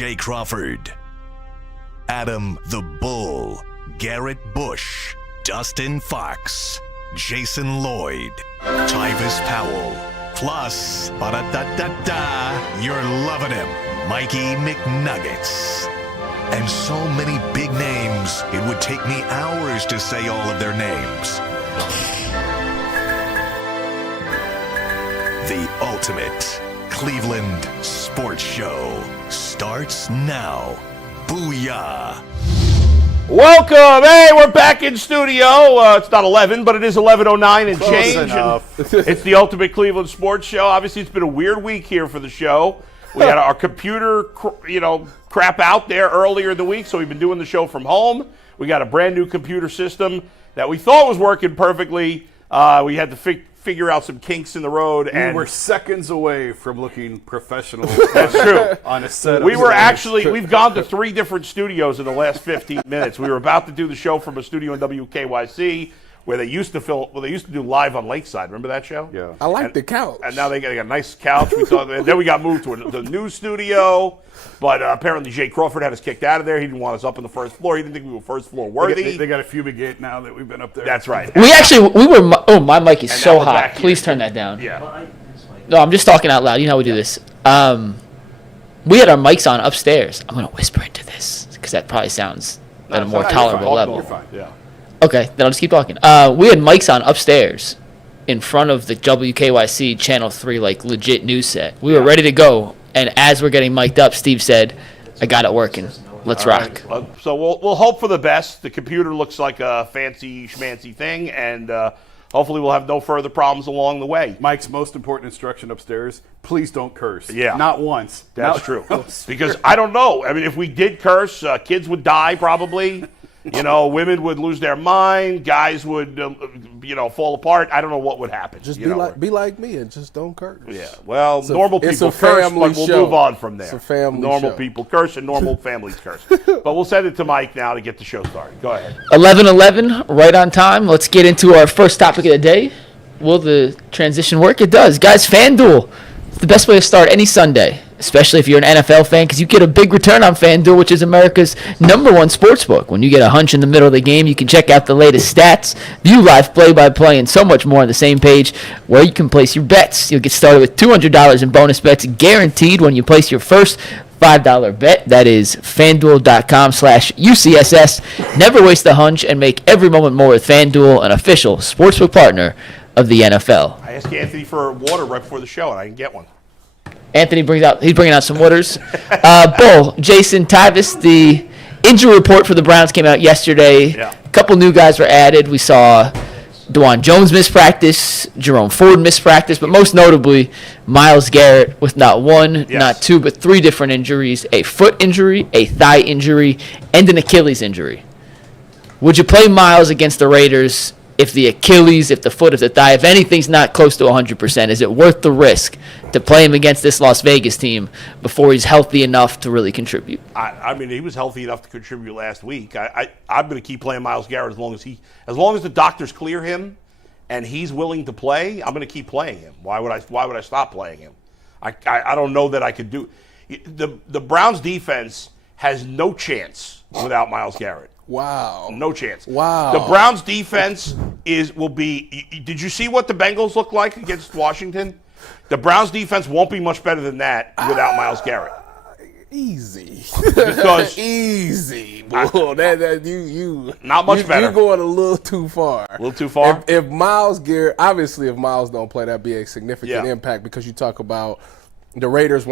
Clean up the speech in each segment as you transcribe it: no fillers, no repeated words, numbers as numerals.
Jay Crawford, Adam the Bull, Garrett Bush, Dustin Fox, Jason Lloyd, Tyvis Powell, plus, ba-da-da-da-da, you're loving him, Mikey McNuggets. And so many big names, it would take me hours to say all of their names. The ultimate Cleveland sports show starts now. Booyah! Welcome! Hey, we're back in studio. It's not 11, but it is 11:09 and change. And it's the ultimate Cleveland sports show. Obviously, it's been a weird week here for the show. We had our computer, crap out there earlier in the week, so we've been doing the show from home. We got a brand new computer system that we thought was working perfectly. We had to figure out some kinks in the road. And we're seconds away from looking professional. That's true. On a set. We've gone to 3 different studios in the last 15 minutes. We were about to do the show from a studio in WKYC where they used to do live on Lakeside. Remember that show? Yeah. I like the couch. And now they got a nice couch. And then we got moved to the new studio. But apparently Jay Crawford had us kicked out of there. He didn't want us up on the first floor. He didn't think we were first floor worthy. They got to fumigate now that we've been up there. That's right. My mic is so hot. Please turn that down. Yeah. No, I'm just talking out loud. You know how we do this. We had our mics on upstairs. I'm going to whisper into this because that probably sounds at a more tolerable level. You're fine. Yeah. Okay, then I'll just keep talking. We had mics on upstairs in front of the WKYC Channel 3, legit news set. We were ready to go, and as we're getting mic'd up, Steve said, I got it working. Let's rock. Right. So we'll hope for the best. The computer looks like a fancy schmancy thing, and hopefully we'll have no further problems along the way. Mike's most important instruction upstairs, please don't curse. Yeah. Not once. That's true. Because I don't know. I mean, if we did curse, kids would die probably. Women would lose their mind. Guys would, fall apart. I don't know what would happen. Just be like me and just don't curse. Yeah. Well, normal people curse, but we'll move on from there. It's a family normal show. people curse and normal families curse. But we'll send it to Mike now to get the show started. Go ahead. 11:11, right on time. Let's get into our first topic of the day. Will the transition work? It does. Guys, FanDuel. It's the best way to start any Sunday, especially if you're an NFL fan, because you get a big return on FanDuel, which is America's #1 sportsbook. When you get a hunch in the middle of the game, you can check out the latest stats, view live play-by-play, and so much more on the same page where you can place your bets. You'll get started with $200 in bonus bets guaranteed when you place your first $5 bet. That is FanDuel.com/UCSS. Never waste a hunch and make every moment more with FanDuel, an official sportsbook partner of the NFL. I asked Anthony for water right before the show, and I didn't get one. Anthony he's bringing out some waters. Bull, Jason, Tyvis, the injury report for the Browns came out yesterday. Yeah. A couple new guys were added. We saw DeJuan Jones miss practice, Jerome Ford miss practice, but most notably, Myles Garrett with not one, not two, but 3 different injuries: a foot injury, a thigh injury, and an Achilles injury. Would you play Myles against the Raiders if the Achilles, if the foot, if the thigh, if anything's not close to 100%? Is it worth the risk to play him against this Las Vegas team before he's healthy enough to really contribute? I mean, he was healthy enough to contribute last week. I'm going to keep playing Myles Garrett as long as the doctors clear him and he's willing to play. I'm going to keep playing him. Why would I stop playing him? I don't know that I could do. The Browns defense has no chance without Myles Garrett. Wow. No chance. Wow. The Browns defense will be. Did you see what the Bengals look like against Washington? The Browns defense won't be much better than that without Myles Garrett. Easy. Because easy. Bull. You not much better. You're going a little too far. A little too far? If Myles Garrett, obviously if Myles don't play, that'd be a significant impact, because you talk about the Raiders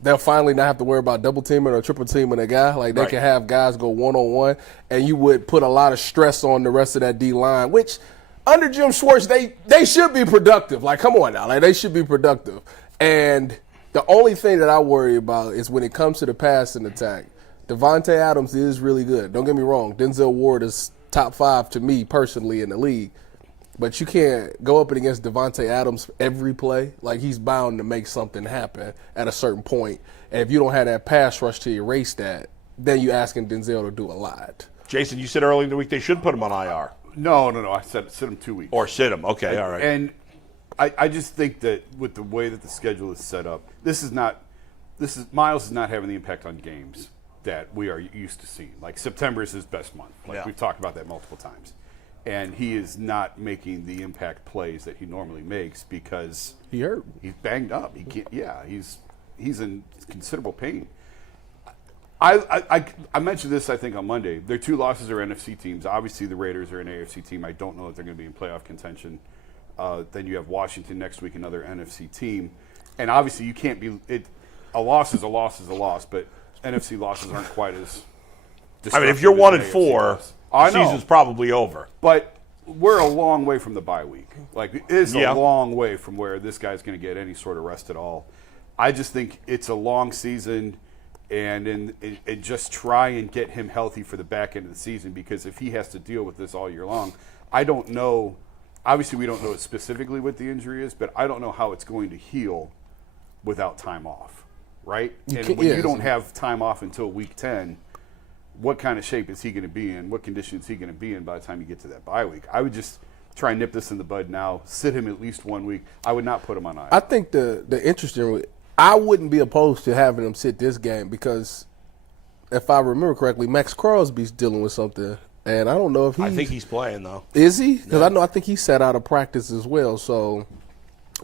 they'll finally not have to worry about double teaming or triple teaming a guy. Like, they can have guys go one-on-one, and you would put a lot of stress on the rest of that D-line, which under Jim Schwartz, they should be productive. Like, come on now. Like, they should be productive. And the only thing that I worry about is when it comes to the passing attack, Devontae Adams is really good. Don't get me wrong. Denzel Ward is top 5 to me personally in the league. But you can't go up against Devontae Adams every play. Like, he's bound to make something happen at a certain point. And if you don't have that pass rush to erase that, then you're asking Denzel to do a lot. Jason, you said earlier in the week they should put him on IR. No. I said sit him 2 weeks. Or sit him. Okay, all right. And I just think that with the way that the schedule is set up, this is not Myles is not having the impact on games that we are used to seeing. Like September is his best month. We've talked about that multiple times. And he is not making the impact plays that he normally makes because he hurt. He's banged up. He can't. Yeah, he's in considerable pain. I mentioned this, I think, on Monday. Their 2 losses are NFC teams. Obviously, the Raiders are an AFC team. I don't know if they're going to be in playoff contention. Then you have Washington next week, another NFC team. And obviously, you can't be – a loss is a loss is a loss, but NFC losses aren't quite as – I mean, if you're 1-4, the season's probably over. But we're a long way from the bye week. Like, it is a long way from where this guy's going to get any sort of rest at all. I just think it's a long season – and just try and get him healthy for the back end of the season, because if he has to deal with this all year long, I don't know. Obviously, we don't know specifically what the injury is, but I don't know how it's going to heal without time off, right? And when you don't have time off until week 10, what kind of shape is he going to be in? What condition is he going to be in by the time you get to that bye week? I would just try and nip this in the bud now, sit him at least 1 week. I would not put him on IR. I think the interesting – I wouldn't be opposed to having him sit this game because, if I remember correctly, Max Crosby's dealing with something, and I don't know if I think he's playing, though. Is he? Because I think he sat out of practice as well. So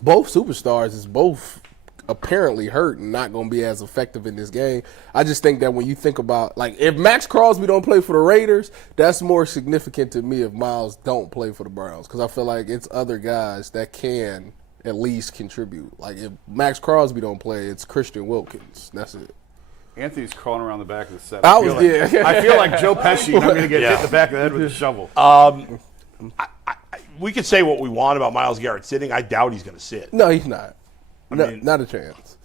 both superstars is both apparently hurt and not going to be as effective in this game. I just think that when you think about, like, if Max Crosby don't play for the Raiders, that's more significant to me if Myles don't play for the Browns, because I feel like it's other guys that can at least contribute. Like, if Max Crosby don't play, it's Christian Wilkins. That's it. Anthony's crawling around the back of the set. I feel like Joe Pesci, and I'm going to get hit in the back of the head with a shovel. We could say what we want about Myles Garrett sitting. I doubt he's going to sit. No, he's not. Not a chance.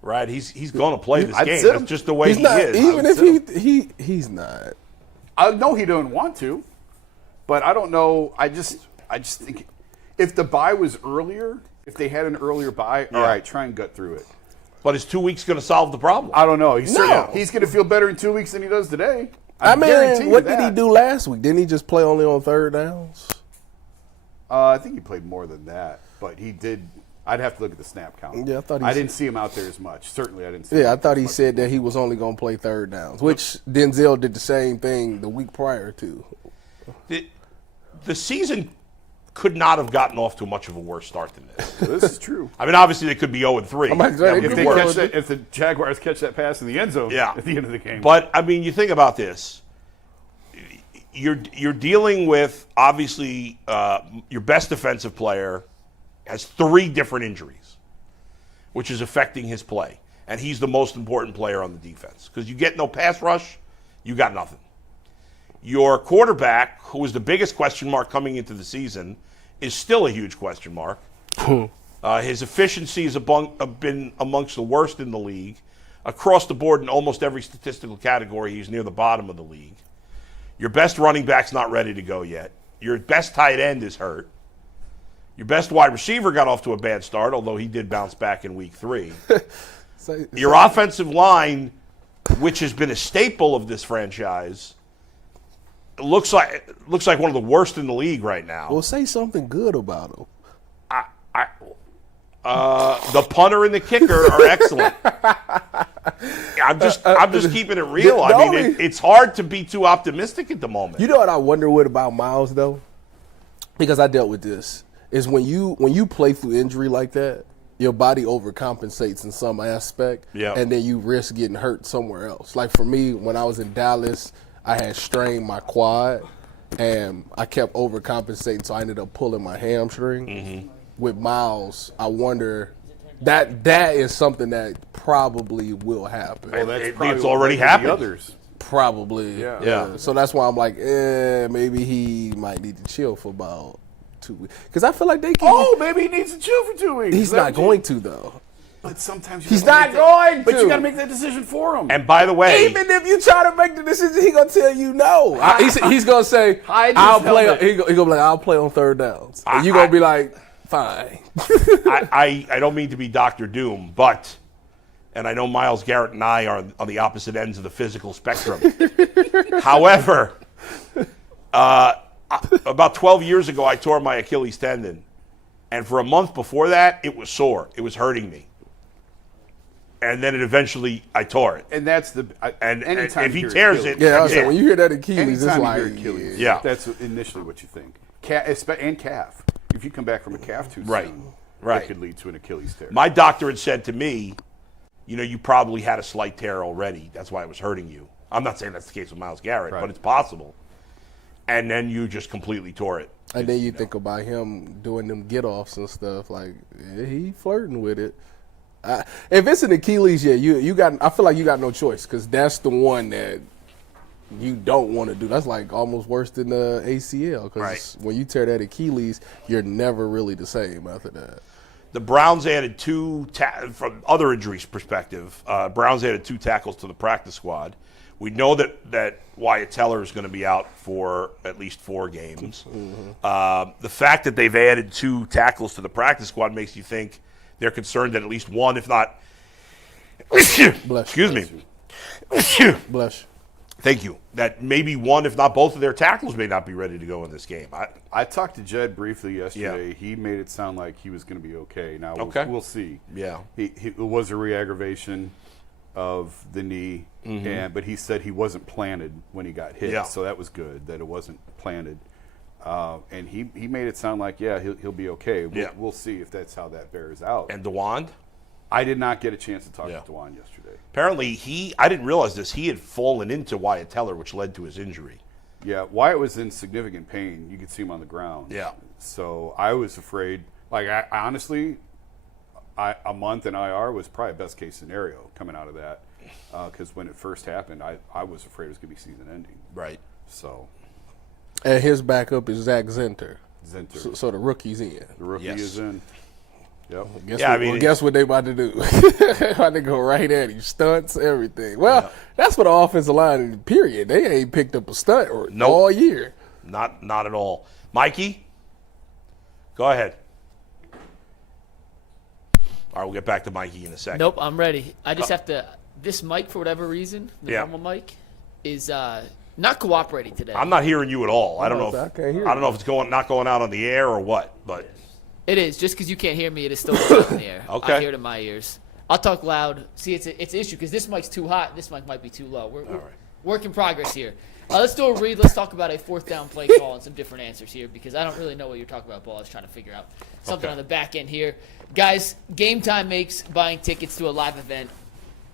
Right? He's going to play this game. Sit him. That's just the way he is. Even if he's not. I know he don't want to, but I don't know. I just think if the bye was earlier, if they had an earlier bye, all right, try and gut through it. But is 2 weeks going to solve the problem? I don't know. He's going to feel better in 2 weeks than he does today. I mean, what did he do last week? Didn't he just play only on third downs? I think he played more than that, but he did. I'd have to look at the snap count. Yeah, I didn't see him out there as much. Certainly, I didn't see him. Yeah, I thought he said that he was only going to play third downs, which Denzel did the same thing the week prior to. The season could not have gotten off to much of a worse start than this. This is true. I mean, obviously they could be 0-3. If the Jaguars catch that pass in the end zone at the end of the game. But I mean, you think about this. You're dealing with, obviously, your best defensive player has 3 different injuries, which is affecting his play, and he's the most important player on the defense because you get no pass rush, you got nothing. Your quarterback, who was the biggest question mark coming into the season, is still a huge question mark. His efficiency has been amongst the worst in the league. Across the board in almost every statistical category, he's near the bottom of the league. Your best running back's not ready to go yet. Your best tight end is hurt. Your best wide receiver got off to a bad start, although he did bounce back in week 3. Your offensive line, which has been a staple of this franchise, looks like one of the worst in the league right now. Well, say something good about him. The punter and the kicker are excellent. I'm just keeping it real. I mean, it's hard to be too optimistic at the moment. You know what I wonder about Myles though, because I dealt with this, is when you play through injury like that, your body overcompensates in some aspect, and then you risk getting hurt somewhere else. Like for me, when I was in Dallas, I had strained my quad, and I kept overcompensating, so I ended up pulling my hamstring. Mm-hmm. With Myles, I wonder that is something that probably will happen. Well, it's already happened. Others. Probably, yeah. So that's why I'm like, maybe he might need to chill for about 2 weeks. Because I feel like they can. Oh, maybe he needs to chill for 2 weeks. He's not going to, though. But sometimes he's not going to. But you got to make that decision for him. And by the way, even if you try to make the decision, he's gonna tell you no. He's gonna say, "I'll play." He gonna be like, "I'll play on third downs," and you're gonna be like, "Fine." I don't mean to be Dr. Doom, but, and I know Myles Garrett and I are on the opposite ends of the physical spectrum. However, about 12 years ago, I tore my Achilles tendon, and for a month before that, it was sore. It was hurting me. and then I tore it. And that's And anytime if he you hear tears Achilles, it, Yeah, I was saying, when you hear that Achilles, it's anytime like, you hear Achilles, yeah. that's initially what you think. And calf. If you come back from a calf too Right. soon, Right. that could lead to an Achilles tear. My doctor had said to me, you probably had a slight tear already. That's why it was hurting you. I'm not saying that's the case with Myles Garrett, Right. but it's possible. And then you just completely tore it. and then you think about him doing them get-offs and stuff, like, yeah, he flirting with it. If it's an Achilles, yeah, you got. I feel like you got no choice because that's the one that you don't want to do. That's like almost worse than the ACL because when you tear that Achilles, you're never really the same after that. The Browns added from other injuries perspective, Browns added 2 tackles to the practice squad. We know that Wyatt Teller is going to be out for at least 4 games. Mm-hmm. The fact that they've added 2 tackles to the practice squad makes you think they're concerned that at least one, if not, excuse me, Bless. Thank you. That maybe one, if not both of their tackles may not be ready to go in this game. I talked to Jed briefly yesterday. Yeah. He made it sound like he was going to be okay. Now, we'll see. Yeah. It was a re-aggravation of the knee, but he said he wasn't planted when he got hit. Yeah. So that was good, that it wasn't planted. And he made it sound like, he'll be okay. We'll see if that's how that bears out. And DeWand? I did not get a chance to talk Yeah. to DeWand yesterday. Apparently, I didn't realize this, he had fallen into Wyatt Teller, which led to his injury. Yeah, Wyatt was in significant pain. You could see him on the ground. Yeah. So I was afraid. Like, I honestly, a month in IR was probably best case scenario coming out of that. Because when it first happened, I was afraid it was going to be season ending. Right. So. And his backup is Zach Zinter. So the rookie's in. The rookie Yes. is in. Yep. Guess what they about to do? About to go right at him, stunts, everything. Well, that's for the offensive line. Period. They ain't picked up a stunt all year. Not at all. Mikey, go ahead. All right, we'll get back to Mikey in a second. Nope, I'm ready. I just have to. This mic, for whatever reason, the Yeah. normal mic, is not cooperating today. I'm not hearing you at all. I don't know. I can't hear I don't know if it's not going out on the air or what, but. It is. Just because you can't hear me, it is still out in the air. Okay. I hear it in my ears. I'll talk loud. See, it's an issue because this mic's too hot. This mic might be too low. We're work in progress here. Let's do a read. Let's talk about a 4th down play call and some different answers here because I don't really know what you're talking about, Paul. I was trying to figure out something on the back end here. Guys, Game Time makes buying tickets to a live event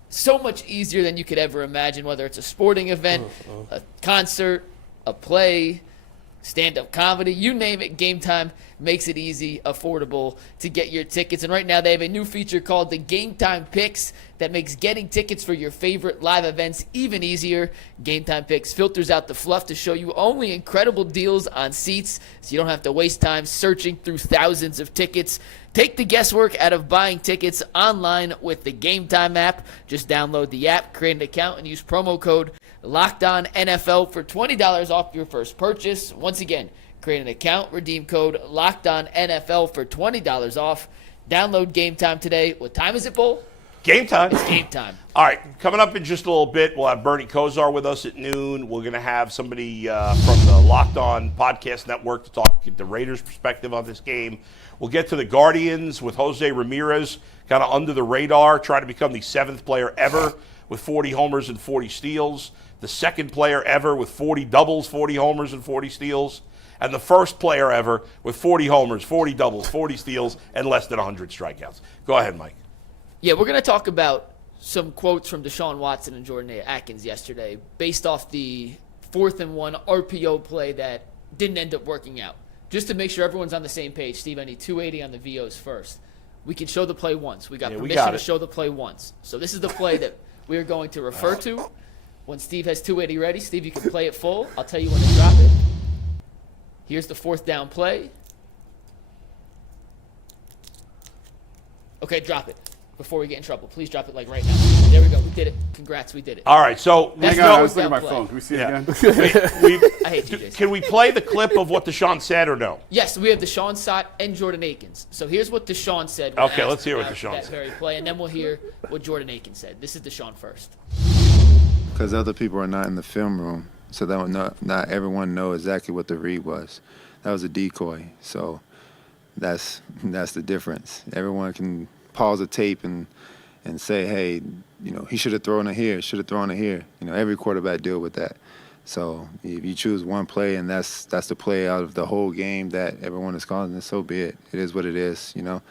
so much easier than you could ever imagine, whether it's a sporting event, a concert, a play, stand-up comedy, you name it. Game Time makes it easy, affordable to get your tickets. And right now they have a new feature called the Game Time Picks that makes getting tickets for your favorite live events even easier. Game Time Picks filters out the fluff to show you only incredible deals on seats so you don't have to waste time searching through thousands of tickets. Take the guesswork out of buying tickets online with the Game Time app. Just download the app, create an account, and use promo code LOCKEDONNFL for $20 off your first purchase. Once again, create an account, redeem code LOCKEDONNFL for $20 off. Download Game Time today. What time is it, Bull? Game time. It's game time. All right, coming up in just a little bit, we'll have Bernie Kosar with us at noon. We're going to have somebody from the Locked On Podcast Network to talk the Raiders' perspective on this game. We'll get to the Guardians with Jose Ramirez, kind of under the radar, trying to become the 7th player ever with 40 homers and 40 steals, the 2nd player ever with 40 doubles, 40 homers and 40 steals, and the 1st player ever with 40 homers, 40 doubles, 40 steals, and less than 100 strikeouts. Go ahead, Mike. Yeah, we're going to talk about some quotes from Deshaun Watson and Jordan Akins yesterday based off the 4th and 1 RPO play that didn't end up working out. Just to make sure everyone's on the same page, Steve, I need 280 on the VOs first. We can show the play once. We got permission to show the play once. So this is the play that we are going to refer to. When Steve has 280 ready, Steve, you can play it full. I'll tell you when to drop it. Here's the 4th down play. Okay, drop it. Before we get in trouble, please drop it like right now. There we go. We did it. Congrats, we did it. All right, so Hang on, I was looking at my phone. Can we see it again? I hate you, Jason. Can we play the clip of what Deshaun said or no? Yes, we have Deshaun Sott and Jordan Akins. So here's what Deshaun said. Okay, let's hear what Deshaun that said. very play, and then we'll hear what Jordan Akins said. This is Deshaun first. Because other people are not in the film room, so that would not everyone know exactly what the read was. That was a decoy, so that's the difference. Everyone can pause the tape and and say, hey, he should have thrown it here, should have thrown it here. Every quarterback deal with that. So if you choose one play and that's the play out of the whole game that everyone is calling, then so be it. It is what it is, No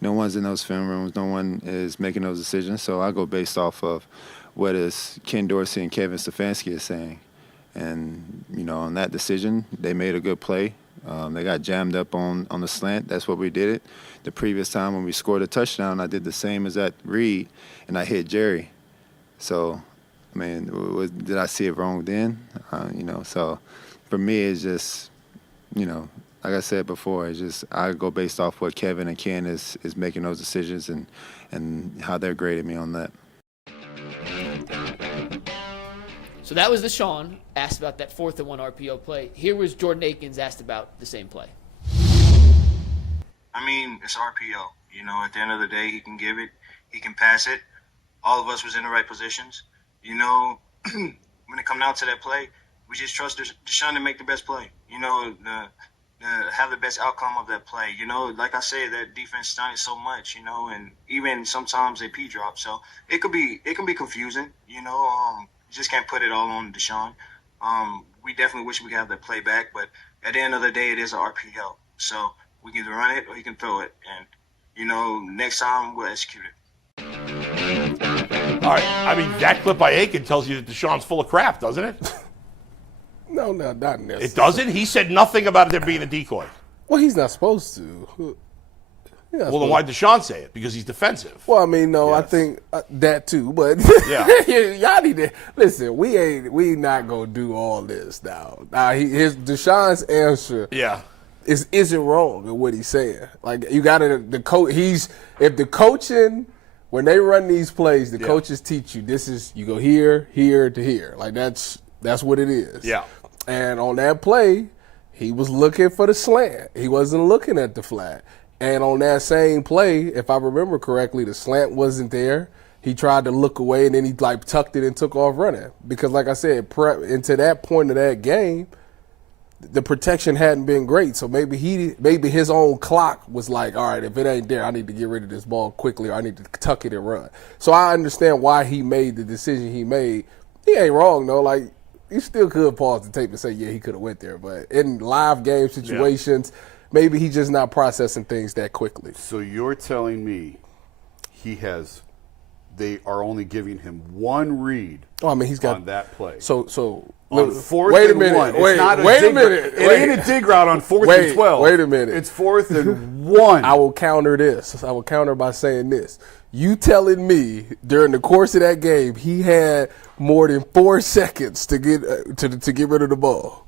one's in those film rooms. No one is making those decisions. So I go based off of what is Ken Dorsey and Kevin Stefanski is saying. And, on that decision, they made a good play. They got jammed up on the slant. That's what we did it. The previous time when we scored a touchdown, I did the same as that read, and I hit Jerry. So, did I see it wrong then? So for me, it's just, like I said before, it's just I go based off what Kevin and Ken is making those decisions and how they're grading me on that. So that was Deshaun asked about that 4th and 1 RPO play. Here was Jordan Akins asked about the same play. It's RPO. At the end of the day, he can give it. He can pass it. All of us was in the right positions. When it come down to that play, we just trust Deshaun to make the best play. Have the best outcome of that play. Like I said, that defense stunted so much, and even sometimes they P-drop. So it can be confusing, You just can't put it all on Deshaun. We definitely wish we could have that play back, but at the end of the day, it is an RPO. So we can either run it or he can throw it. And, next time we'll execute it. All right. That clip by Akins tells you that Deshaun's full of crap, doesn't it? No, not necessarily. It doesn't? He said nothing about there being a decoy. Well, he's not supposed to. Well, then why did Deshaun say it? Because he's defensive. Well, no, yes. I think that too, but y'all need to listen. We not gonna do all this now. Deshaun's answer, isn't wrong in what he's saying. Like you got to the coach. If the coaching when they run these plays, the coaches teach you this is you go here, here to here. Like that's what it is. Yeah. And on that play, he was looking for the slant. He wasn't looking at the flat. And on that same play, if I remember correctly, the slant wasn't there. He tried to look away, and then he tucked it and took off running. Because like I said, into that point of that game, the protection hadn't been great. So maybe his own clock was like, all right, if it ain't there, I need to get rid of this ball quickly, or I need to tuck it and run. So I understand why he made the decision he made. He ain't wrong though. Like you still could pause the tape and say, yeah, he could have went there. But in live game situations, maybe he's just not processing things that quickly. So you're telling me they are only giving him one read he's got on that play. So on 4th wait a and minute. 1. Wait a minute. It ain't a dig route on 4th and 12. Wait a minute. It's 4th and 1. I will counter this. I will counter by saying this. You telling me during the course of that game he had more than 4 seconds to get rid of the ball?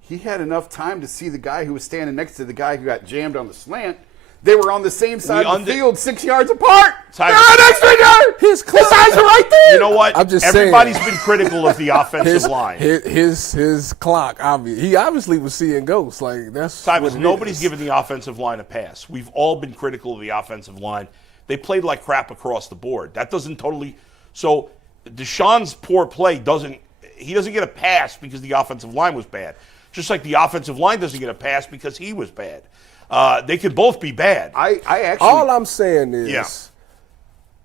He had enough time to see the guy who was standing next to the guy who got jammed on the slant. They were on the same side of the field, 6 yards apart. They're on extra yard. His eyes are right there. You know what? I'm just Everybody's been critical of the offensive line. His clock, he obviously was seeing ghosts. Like that's nobody's given the offensive line a pass. We've all been critical of the offensive line. They played like crap across the board. That doesn't totally. So Deshaun's poor play doesn't get a pass because the offensive line was bad. Just like the offensive line doesn't get a pass because he was bad. They could both be bad. I actually. All I'm saying is,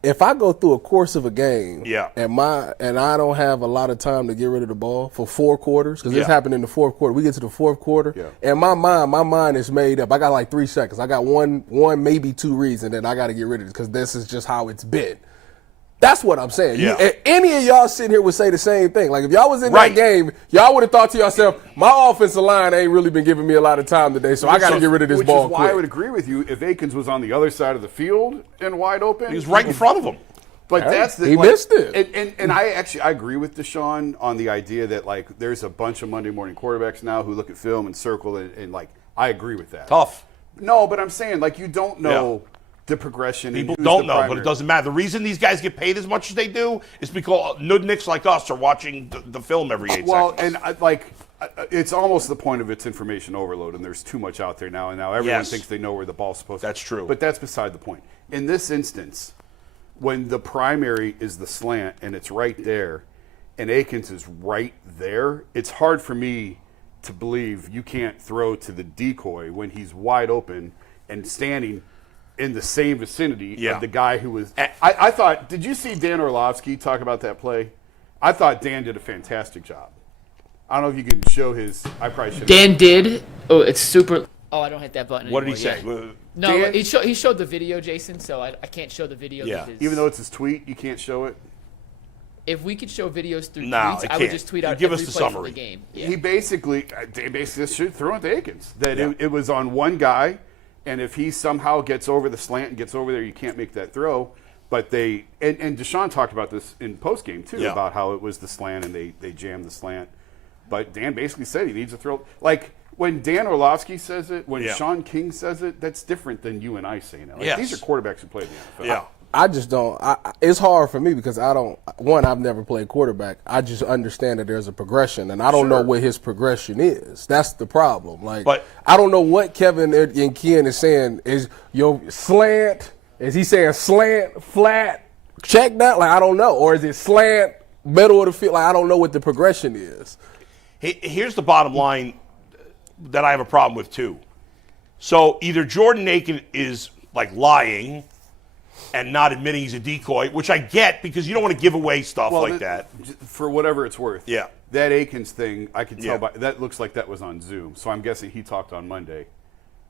if I go through a course of a game, and I don't have a lot of time to get rid of the ball for 4 quarters, because this happened in the 4th quarter. We get to the 4th quarter, and my mind is made up. I got like 3 seconds. I got one, maybe 2 reads, and then I got to get rid of it because this is just how it's been. That's what I'm saying. Any of y'all sitting here would say the same thing. Like if y'all was in that game, y'all would have thought to yourself, my offensive line ain't really been giving me a lot of time today, so I got to get rid of this ball quick. Which is why I would agree with you if Akins was on the other side of the field and wide open. He was right in front of him. But he missed it. And I agree with Deshaun on the idea that like there's a bunch of Monday morning quarterbacks now who look at film and circle and like I agree with that. Tough. No, but I'm saying like you don't know. The progression. People don't know, but it doesn't matter. The reason these guys get paid as much as they do is because nudniks like us are watching the film every 8 seconds. Well, and it's almost the point of its information overload, and there's too much out there now, and now everyone thinks they know where the ball's supposed to be. That's true. But that's beside the point. In this instance, when the primary is the slant and it's right there, and Akins is right there, it's hard for me to believe you can't throw to the decoy when he's wide open and standing in the same vicinity of the guy who was. I thought. Did you see Dan Orlovsky talk about that play? I thought Dan did a fantastic job. I don't know if you can show his. I probably should. Dan did. Oh, it's super. Oh, I don't hit that button. What did he anymore, say? yeah. No, Dan, he showed the video, Jason. So I can't show the video. Yeah. Even though it's his tweet, you can't show it. If we could show videos through tweets, I would just tweet out give every us the play summary. from the game. Yeah. Dan basically should throw it to Akins. That it was on one guy, and if he somehow gets over the slant and gets over there, you can't make that throw. But and Deshaun talked about this in postgame too, about how it was the slant and they jammed the slant. But Dan basically said he needs a throw. Like when Dan Orlovsky says it, when Sean King says it, that's different than you and I saying it. Like, these are quarterbacks who play in the NFL. Yeah. I just don't. It's hard for me because I don't. One, I've never played quarterback. I just understand that there's a progression, and I don't know what his progression is. That's the problem. Like, but I don't know what Kevin and Ken is saying. Is your slant? Is he saying slant, flat, check down? Like, I don't know. Or is it slant, middle of the field? Like, I don't know what the progression is. Here's the bottom line that I have a problem with too. So either Jordan Akins is like lying and not admitting he's a decoy, which I get because you don't want to give away stuff like that. For whatever it's worth. Yeah. That Akins thing, I can tell by that looks like that was on Zoom. So I'm guessing he talked on Monday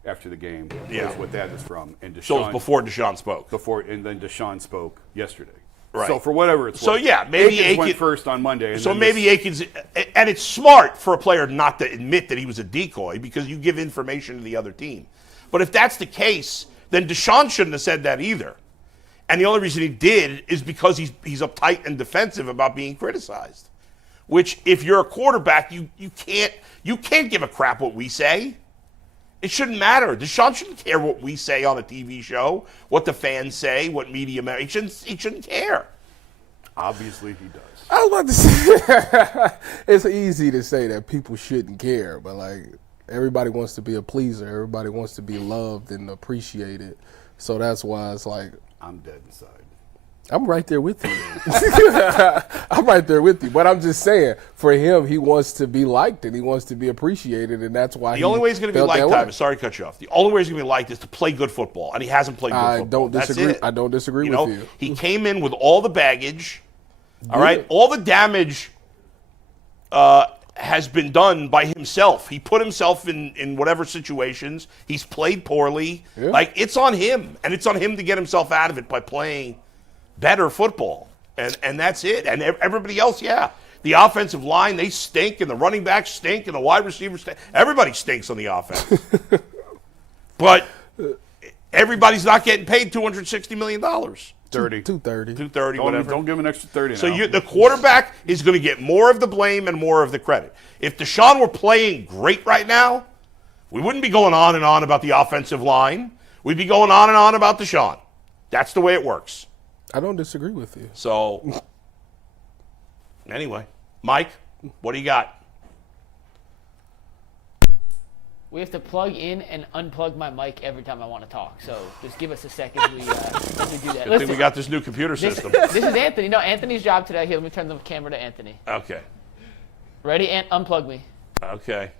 after the game. That's what that is from. And Deshaun, so it was before Deshaun spoke. And then Deshaun spoke yesterday. Right. So for whatever it's so worth. Yeah, maybe Akins went first on Monday. So maybe Akins, and it's smart for a player not to admit that he was a decoy because you give information to the other team. But if that's the case, then Deshaun shouldn't have said that either. And the only reason he did is because he's uptight and defensive about being criticized. Which, if you're a quarterback, you can't give a crap what we say. It shouldn't matter. Deshaun shouldn't care what we say on a TV show, what the fans say, what media. He shouldn't care. Obviously, he does. I was about to say, it's easy to say that people shouldn't care, but like everybody wants to be a pleaser. Everybody wants to be loved and appreciated. So that's why it's like I'm dead inside. I'm right there with you. I'm right there with you. But I'm just saying, for him, he wants to be liked and he wants to be appreciated, and that's why the only way he's going to be liked, Tyvus, sorry to cut you off. The only way he's going to be liked is to play good football, and he hasn't played good football. I don't disagree with you. He came in with all the baggage, all right? All the damage has been done by himself. He put himself in whatever situations. He's played poorly. Yeah. Like, it's on him, and it's on him to get himself out of it by playing better football, and that's it. And everybody else, the offensive line, they stink, and the running backs stink, and the wide receivers stink. Everybody stinks on the offense. But everybody's not getting paid $260 million. 230, whatever. Don't give him an extra 30 So now. the quarterback is going to get more of the blame and more of the credit. If Deshaun were playing great right now, we wouldn't be going on and on about the offensive line. We'd be going on and on about Deshaun. That's the way it works. I don't disagree with you. So, anyway, Mike, what do you got? We have to plug in and unplug my mic every time I want to talk. So just give us a second as we do that. Good thing we got this new computer system. This is Anthony. No, Anthony's job today. Here, let me turn the camera to Anthony. Okay. Ready? Unplug me. Okay.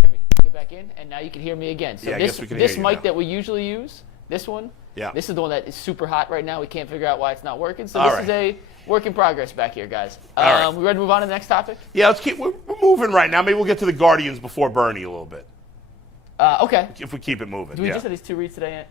Hear me. Get back in, and now you can hear me again. So this mic that we usually use, this one, this is the one that is super hot right now. We can't figure out why it's not working. So this is a work in progress back here, guys. We ready to move on to the next topic? Yeah, we're moving right now. Maybe we'll get to the Guardians before Bernie a little bit. Okay. If we keep it moving. Do we just have these two reads today, Ant?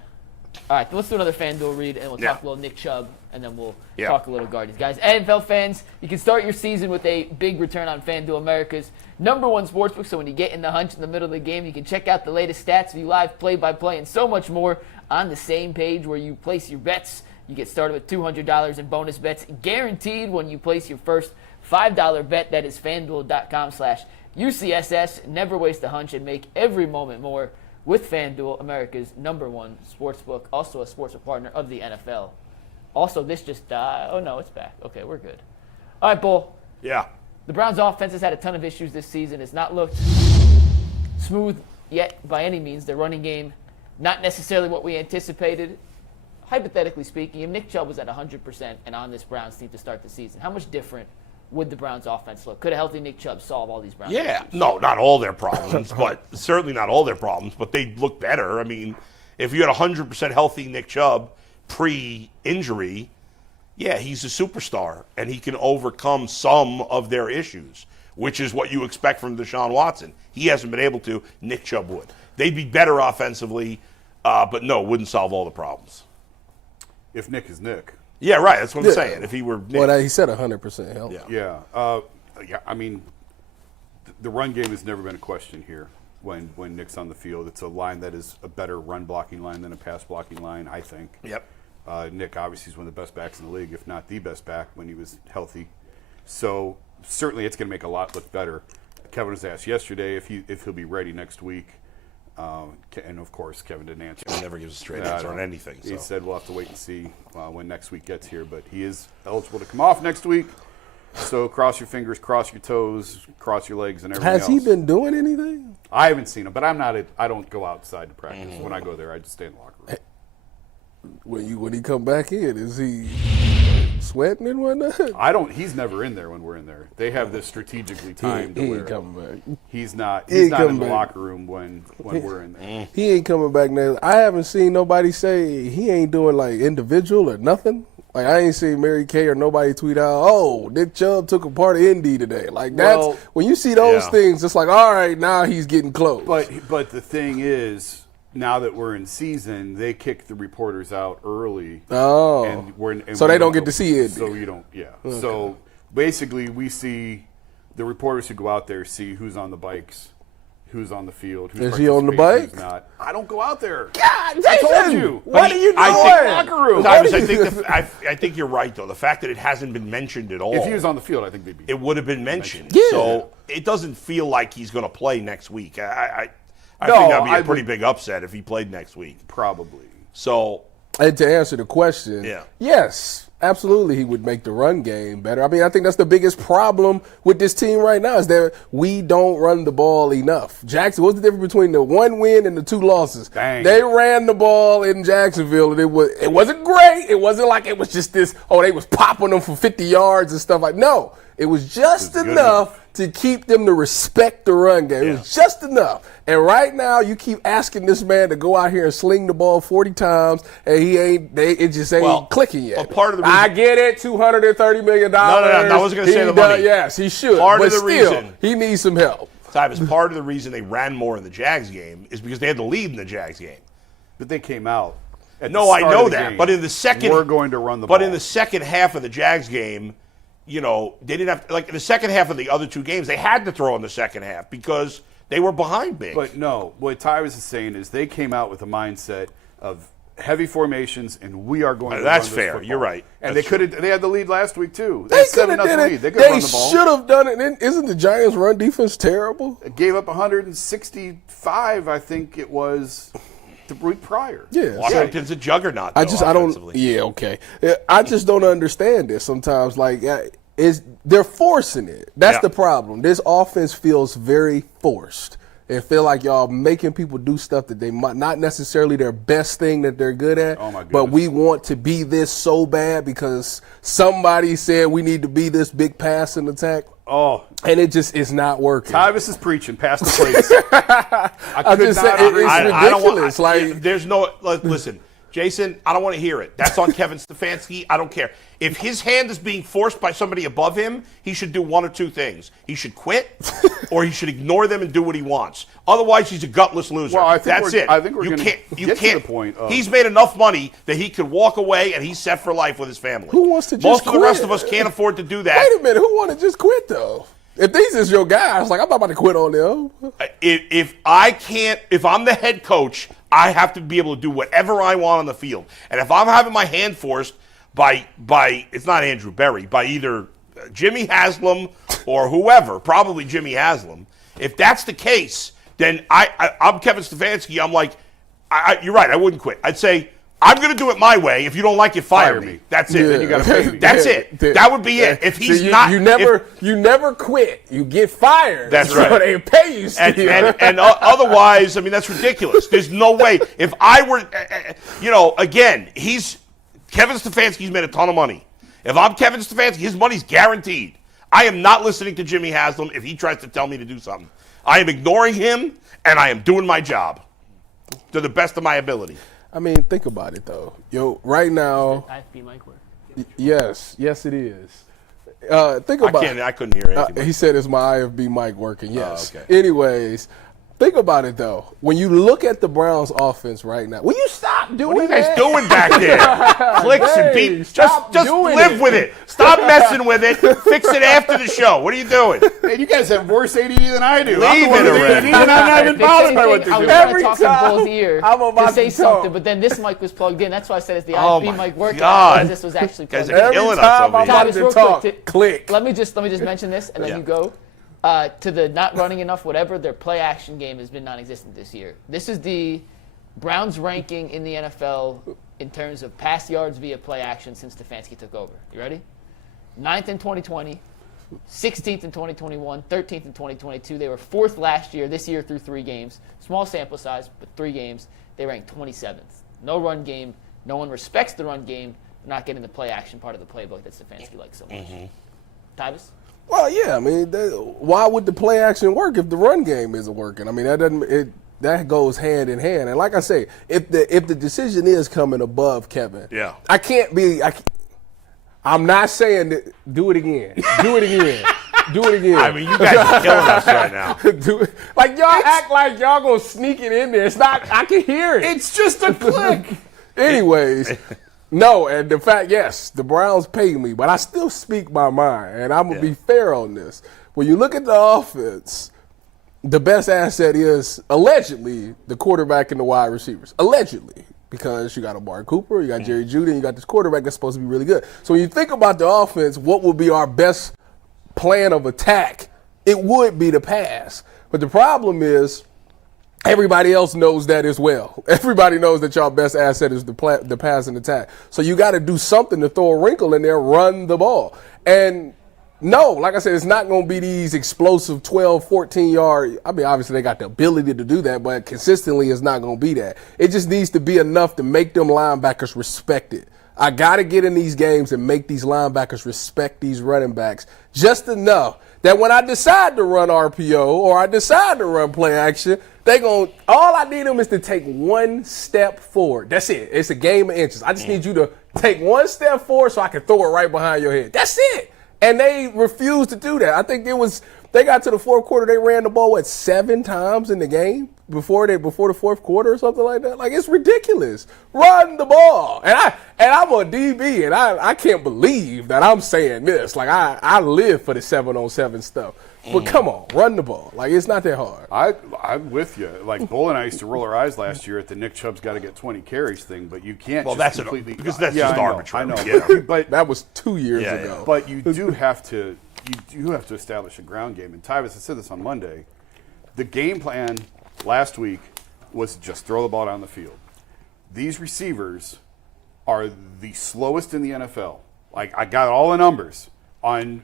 All right, let's do another FanDuel read, and we'll talk a little Nick Chubb, and then we'll talk a little Guardians. Guys, NFL fans, you can start your season with a big return on FanDuel, America's #1 sportsbook. So when you get in the hunch in the middle of the game, you can check out the latest stats, view live play-by-play, and so much more on the same page where you place your bets. You get started with $200 in bonus bets guaranteed when you place your first $5 bet. That is FanDuel.com/UCSS. Never waste a hunch and make every moment more with FanDuel, America's #1 sportsbook, also a sportsbook partner of the NFL. Also, this just oh no, it's back. Okay, we're good. All right, Bull. Yeah. The Browns' offense has had a ton of issues this season. It's not looked smooth yet by any means. Their running game, not necessarily what we anticipated. Hypothetically speaking, if Nick Chubb was at 100% and on this Browns team to start the season, how much different would the Browns' offense look? Could a healthy Nick Chubb solve all these Browns issues? No, not all their problems, but certainly not all their problems, but they look better. I mean, If you had 100% healthy Nick Chubb pre-injury, yeah, he's a superstar, and he can overcome some of their issues, which is what you expect from Deshaun Watson. He hasn't been able to. Nick Chubb would. They'd be better offensively, but no, wouldn't solve all the problems. If Nick is Nick. Yeah, right. That's what I'm saying. If he were Nick. Well, he said 100% healthy. Yeah. I mean, the run game has never been a question here when Nick's on the field. It's a line that is a better run-blocking line than a pass-blocking line, I think. Yep. Nick obviously is one of the best backs in the league, if not the best back when he was healthy. So certainly it's going to make a lot look better. Kevin was asked yesterday if he'll be ready next week. And, of course, Kevin didn't answer. He never gives a straight answer on anything. He said we'll have to wait and see when next week gets here. But he is eligible to come off next week. So cross your fingers, cross your toes, cross your legs, and everything else. Has he been doing anything? I haven't seen him, but I don't go outside to practice. When I go there, I just stay in the locker room. When he come back in, is he sweating and whatnot? He's never in there when we're in there. They have this strategically timed. He ain't coming back. He's not He ain't in the coming back. locker room when we're in there. He ain't coming back now. I haven't seen nobody say he ain't doing like individual or nothing. Like I ain't seen Mary Kay or nobody tweet out, "Oh, Nick Chubb took a part of Indy today." Like that's when you see those things. It's like, all right, now he's getting close. But the thing is, now that we're in season, they kick the reporters out early. Oh, and so they don't get to see it. So you don't, Okay. So basically, we see the reporters who go out there see who's on the bikes, who's on the field, who's Is he on the bike? Who's not. I don't go out there. God, I told you. What are you doing? Locker room. I think you're right, though. The fact that it hasn't been mentioned at all. If he was on the field, I think they'd be. It would have been mentioned. Yeah. So it doesn't feel like he's going to play next week. I think that'd be a pretty big upset if he played next week. Probably. So. And to answer the question, yes, absolutely, he would make the run game better. I mean, I think that's the biggest problem with this team right now is that we don't run the ball enough. Jackson, what's the difference between the 1 win and the 2 losses? Dang. They ran the ball in Jacksonville, and it wasn't great. It wasn't like it was just this, they was popping them for 50 yards and stuff like. No, it was just enough to keep them to respect the run game. It was just enough. And right now, you keep asking this man to go out here and sling the ball 40 times, and it just ain't clicking yet. Part of the reason, I get it, $230 million. No, I wasn't going to say the money. Yes, he should. Part but of the still, reason he needs some help. Tyvus, part of the reason they ran more in the Jags game is because they had the lead in the Jags game. But they came out. No, I know that. But in the second, we're going to run the ball. But in the second half of the Jags game, they didn't have like in the second half of the other 2 games, they had to throw in the second half because they were behind big. But no, what Tyrus is saying is they came out with a mindset of heavy formations, and we are going to That's run this fair. football. You're right. And That's they had the lead last week too. They could have done lead. it. They could run the ball. Should have done it. Isn't the Giants' run defense terrible? It gave up 165, I think it was, the week prior. Yeah. Washington's a juggernaut. I just don't understand this sometimes. Like, they're forcing it. That's the problem. This offense feels very forced. It feel like y'all making people do stuff that they might not necessarily their best thing that they're good at. Oh my goodness. But we want to be this so bad because somebody said we need to be this big passing attack. Oh, and it just is not working. Tyvus is preaching. Pass the plates. I'm just saying it's ridiculous. Listen. Jason, I don't want to hear it. That's on Kevin Stefanski. I don't care. If his hand is being forced by somebody above him, he should do one or 2 things. He should quit, or he should ignore them and do what he wants. Otherwise, he's a gutless loser. Well, That's it. I think we're going to get to the point of... He's made enough money that he could walk away, and he's set for life with his family. Who wants to just Most quit? of the rest of us can't afford to do that. Wait a minute. Who want to just quit, though? If these is your guys, I'm not about to quit on them. If I'm the head coach, I have to be able to do whatever I want on the field. And if I'm having my hand forced by it's not Andrew Berry, by either Jimmy Haslam or whoever, probably Jimmy Haslam, if that's the case, then I'm Kevin Stefanski. I'm like, you're right, I wouldn't quit. I'd say, I'm going to do it my way. If you don't like it, fire me. That's it. Yeah. Then you got to pay me. That's it. That would be it. If he's you never quit. You get fired. That's right. So they pay you still. And otherwise, I mean, that's ridiculous. There's no way. If I were, again, Kevin Stefanski's made a ton of money. If I'm Kevin Stefanski, his money's guaranteed. I am not listening to Jimmy Haslam if he tries to tell me to do something. I am ignoring him, and I am doing my job. to the best of my ability. I mean, think about it though. Yo, right now. IFB mic work. Yes, it is. Think about. I couldn't hear anything. He said, "Is my IFB mic working?" Yes. Okay. Anyways, think about it though. When you look at the Browns' offense right now, will you stop doing What are that? you guys doing back there? Clicks and Hey, beep. stop Just doing live it. with it. Stop messing with it. Fix it after the show. What are you doing? Hey, you guys have worse ADD than I do. Leave I'm the one it with already. ADD, and I'm not even bothered by what I they're was doing. trying to Every talk in time Bull's ear I'm about to say to talk. something, but then this mic was plugged in. That's why I said it's the Oh IFB my mic working. God. Because this was actually Guys plugged are in. killing us time over I'm here. about Travis, to real talk, quick, click. Let me just mention this, and then Yeah. you go. To the not running enough, whatever, their play action game has been non-existent this year. This is the Browns ranking in the NFL in terms of pass yards via play action since Stefanski took over. You ready? 9th in 2020, 16th in 2021, 13th in 2022. They were 4th last year, this year through 3 games. Small sample size, but 3 games. They ranked 27th. No run game. No one respects the run game. They're not getting the play action part of the playbook that Stefanski likes so much. Tyvis? Well, yeah. I mean, why would the play action work if the run game isn't working? I mean, that goes hand in hand. And like I say, if the decision is coming above Kevin, Yeah. I'm not saying that. Do it again. Do it again. Do it again. I mean, you guys are killing us right now. Like y'all act like y'all gonna sneak it in there. It's not. I can hear it. It's just a click. Anyways, no, and the fact, yes, the Browns pay me, but I still speak my mind, and I'm gonna be fair on this. When you look at the offense, the best asset is allegedly the quarterback and the wide receivers. Allegedly. Because you got Amari Cooper, you got Jerry Jeudy, and you got this quarterback that's supposed to be really good. So when you think about the offense, what would be our best plan of attack? It would be the pass. But the problem is everybody else knows that as well. Everybody knows that y'all best asset is the pass and attack. So you got to do something to throw a wrinkle in there, run the ball. And no, like I said, it's not going to be these explosive 12, 14-yard. I mean, obviously they got the ability to do that, but consistently it's not going to be that. It just needs to be enough to make them linebackers respect it. I got to get in these games and make these linebackers respect these running backs just enough that when I decide to run RPO or I decide to run play action, all I need them is to take one step forward. That's it. It's a game of inches. I just need you to take one step forward so I can throw it right behind your head. That's it. And they refused to do that. I think they got to the fourth quarter, they ran the ball, 7 times in the game before the fourth quarter or something like that? Like, it's ridiculous. Run the ball. And I'm a DB, and I can't believe that I'm saying this. Like, I live for the 7-on-7 stuff. But come on, run the ball. Like, it's not that hard. I'm with you. Like, Bull and I used to roll our eyes last year at the Nick Chubb's got to get 20 carries thing, but you can't just completely. Because that's yeah, just I know, arbitrary. I know. Yeah. But That was 2 years ago. But you do have to establish a ground game. And Tyvis, I said this on Monday. The game plan last week was just throw the ball down the field. These receivers are the slowest in the NFL. Like, I got all the numbers on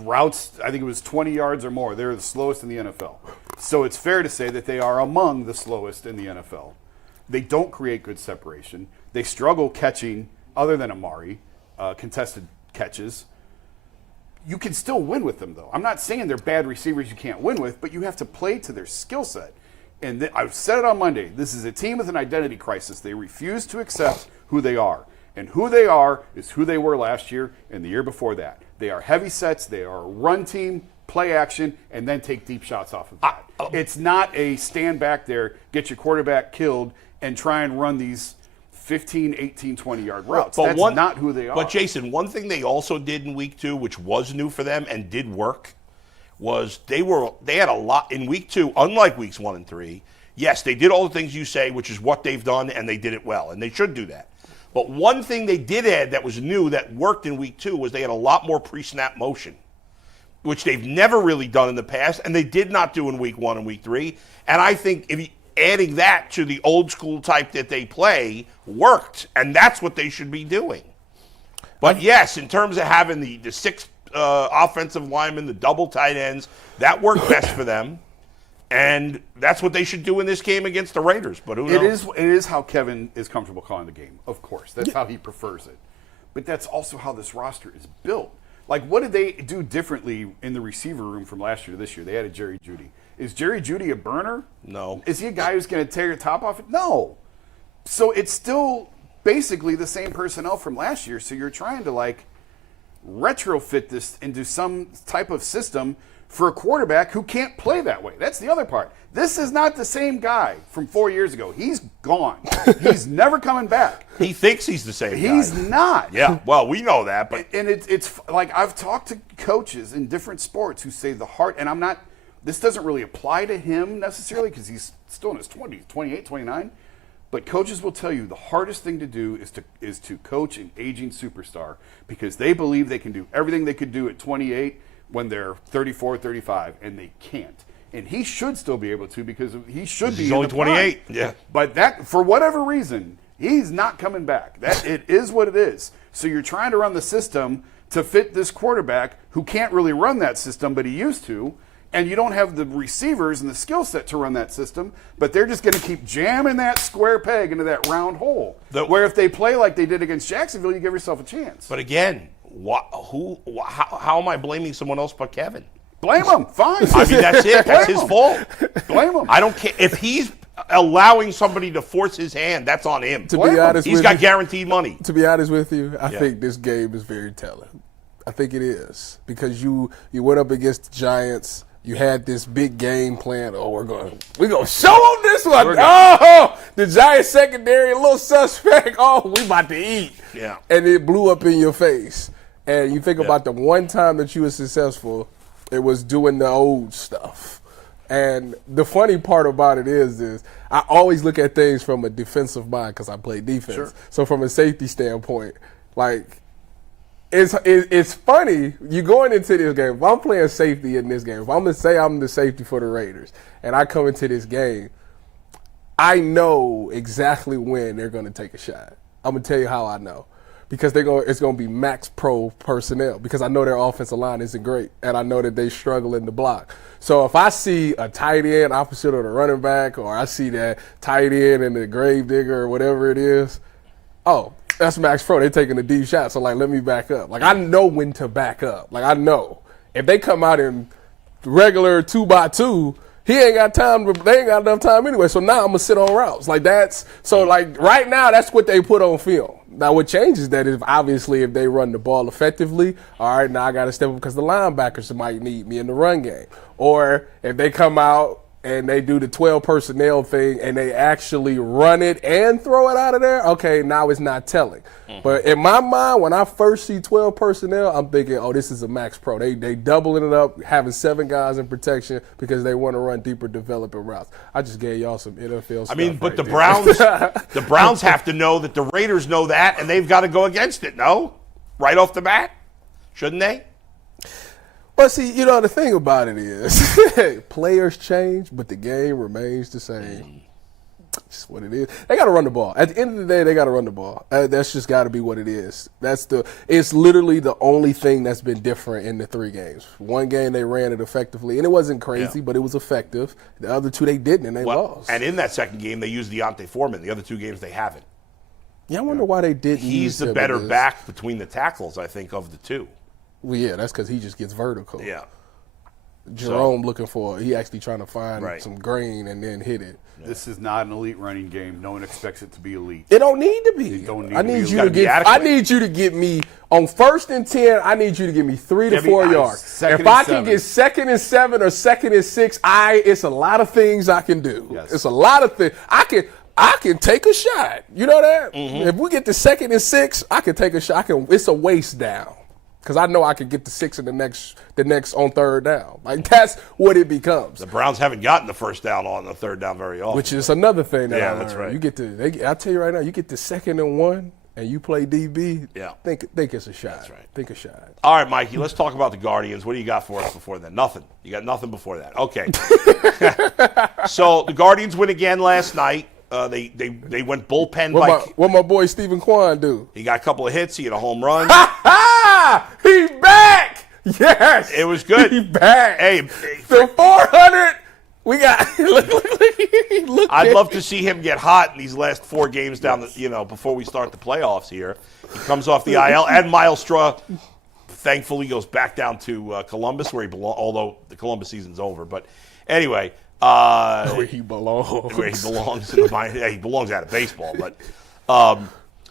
routes. I think it was 20 yards or more. They're the slowest in the NFL. So it's fair to say that they are among the slowest in the NFL. They don't create good separation. They struggle catching, other than Amari, contested catches. You can still win with them, though. I'm not saying they're bad receivers you can't win with, but you have to play to their skill set. And I've said it on Monday. This is a team with an identity crisis. They refuse to accept who they are. And who they are is who they were last year and the year before that. They are heavy sets. They are a run team, play action, and then take deep shots off of that. It's not a stand back there, get your quarterback killed, and try and run these 15, 18, 20-yard routes. That's not who they are. But, Jason, one thing they also did in Week 2, which was new for them and did work, was they had a lot in Week 2, unlike Weeks 1 and 3. Yes, they did all the things you say, which is what they've done, and they did it well, and they should do that. But one thing they did add that was new that worked in Week 2 was they had a lot more pre-snap motion, which they've never really done in the past, and they did not do in Week 1 and Week 3. And I think adding that to the old school type that they play worked, and that's what they should be doing. But yes, in terms of having the 6 offensive linemen, the double tight ends, that worked best for them. And that's what they should do in this game against the Raiders. But who knows? It is how Kevin is comfortable calling the game, of course. That's how he prefers it. But that's also how this roster is built. Like, what did they do differently in the receiver room from last year to this year? They added Jerry Jeudy. Is Jerry Jeudy a burner? No. Is he a guy who's going to tear your top off? No. So it's still basically the same personnel from last year. So you're trying to like retrofit this into some type of system for a quarterback who can't play that way. That's the other part. This is not the same guy from 4 years ago. He's gone. He's never coming back. He thinks he's the same guy. He's not. Yeah, well, we know that. But and it's like I've talked to coaches in different sports who say the heart, and I'm not, this doesn't really apply to him necessarily because he's still in his 20s, 28, 29. But coaches will tell you the hardest thing to do is to coach an aging superstar because they believe they can do everything they could do at 28 when they're 34, 35, and they can't. And he should still be able to because he should be. He's only 28. Prime. Yeah. But that, for whatever reason, he's not coming back. That it is what it is. So you're trying to run the system to fit this quarterback who can't really run that system, but he used to. And you don't have the receivers and the skill set to run that system, but they're just going to keep jamming that square peg into that round hole. Where if they play like they did against Jacksonville, you give yourself a chance. But again, how am I blaming someone else but Kevin? Blame him. Fine. I mean, that's it. That's his fault. Blame him. I don't care. If he's allowing somebody to force his hand, that's on him. To be honest, he's got guaranteed money. To be honest with you, I think this game is very telling. I think it is because you went up against the Giants. You had this big game plan. Oh, we're gonna show them this one. Oh, the Giants secondary, a little suspect. Oh, we about to eat. Yeah. And it blew up in your face. And you think about the one time that you were successful, it was doing the old stuff. And the funny part about it is I always look at things from a defensive mind because I play defense. Sure. So from a safety standpoint, like. It's funny, you going into this game, if I'm playing safety in this game, if I'm going to say I'm the safety for the Raiders, and I come into this game, I know exactly when they're going to take a shot. I'm going to tell you how I know. Because it's going to be max pro personnel, because I know their offensive line isn't great, and I know that they struggle in the block. So if I see a tight end opposite of the running back, or I see that tight end and the grave digger or whatever it is, oh, that's max pro. They're taking a deep shot. So, like, let me back up. Like, I know when to back up. Like, I know. If they come out in regular 2x2, they ain't got enough time anyway. So now I'm going to sit on routes. Like, right now, that's what they put on film. Now, what changes that is obviously if they run the ball effectively, all right, now I got to step up because the linebackers might need me in the run game. Or if they come out and they do the 12 personnel thing and they actually run it and throw it out of there, okay, now it's not telling. Mm-hmm. But in my mind, when I first see 12 personnel, I'm thinking, oh, this is a max pro. They doubling it up, having 7 guys in protection because they want to run deeper developing routes. I just gave y'all some NFL stuff. I mean, but the Browns have to know that the Raiders know that, and they've got to go against it, no? Right off the bat? Shouldn't they? But see, the thing about it is players change, but the game remains the same. That's what it is. They got to run the ball. At the end of the day, they got to run the ball. That's just got to be what it is. It's literally the only thing that's been different in the 3 games. One game they ran it effectively, and it wasn't crazy, but it was effective. The other 2 they didn't, and they lost. And in that second game, they used Deontay Foreman. The other 2 games, they haven't. Yeah, I wonder why they didn't. He's the better back between the tackles, I think, of the 2. Well, yeah, that's because he just gets vertical. Yeah. Jerome he actually trying to find some green and then hit it. This is not an elite running game. No one expects it to be elite. It don't need to be. I need you to get me on 1st and 10. I need you to give me 3 to 4 yards. If I can get 2nd and 7 or 2nd and 6, it's a lot of things I can do. Yes. It's a lot of things I can take a shot. You know that? Mm-hmm. If we get to 2nd and 6, I can take a shot. It's a waist down. Because I know I could get the 6 in the next on 3rd down. Like, that's what it becomes. The Browns haven't gotten the 1st down on the 3rd down very often. Which is another thing that I learned. That's right. You get I'll tell you right now, you get the 2nd and 1 and you play DB, think it's a shot. That's right. Think a shot. All right, Mikey, let's talk about the Guardians. What do you got for us before that? Nothing. You got nothing before that. Okay. So the Guardians win again last night. They went bullpen what my boy Stephen Kwan do? He got a couple of hits. He had a home run. He back! Yes! It was good. He back. Hey, the 400, we got look I'd love to see him get hot in these last 4 games down before we start the playoffs here. He comes off the IL, and Miles thankfully goes back down to Columbus, where he belongs, although the Columbus season's over. But anyway. Where he belongs. Where he belongs. He belongs out of baseball. But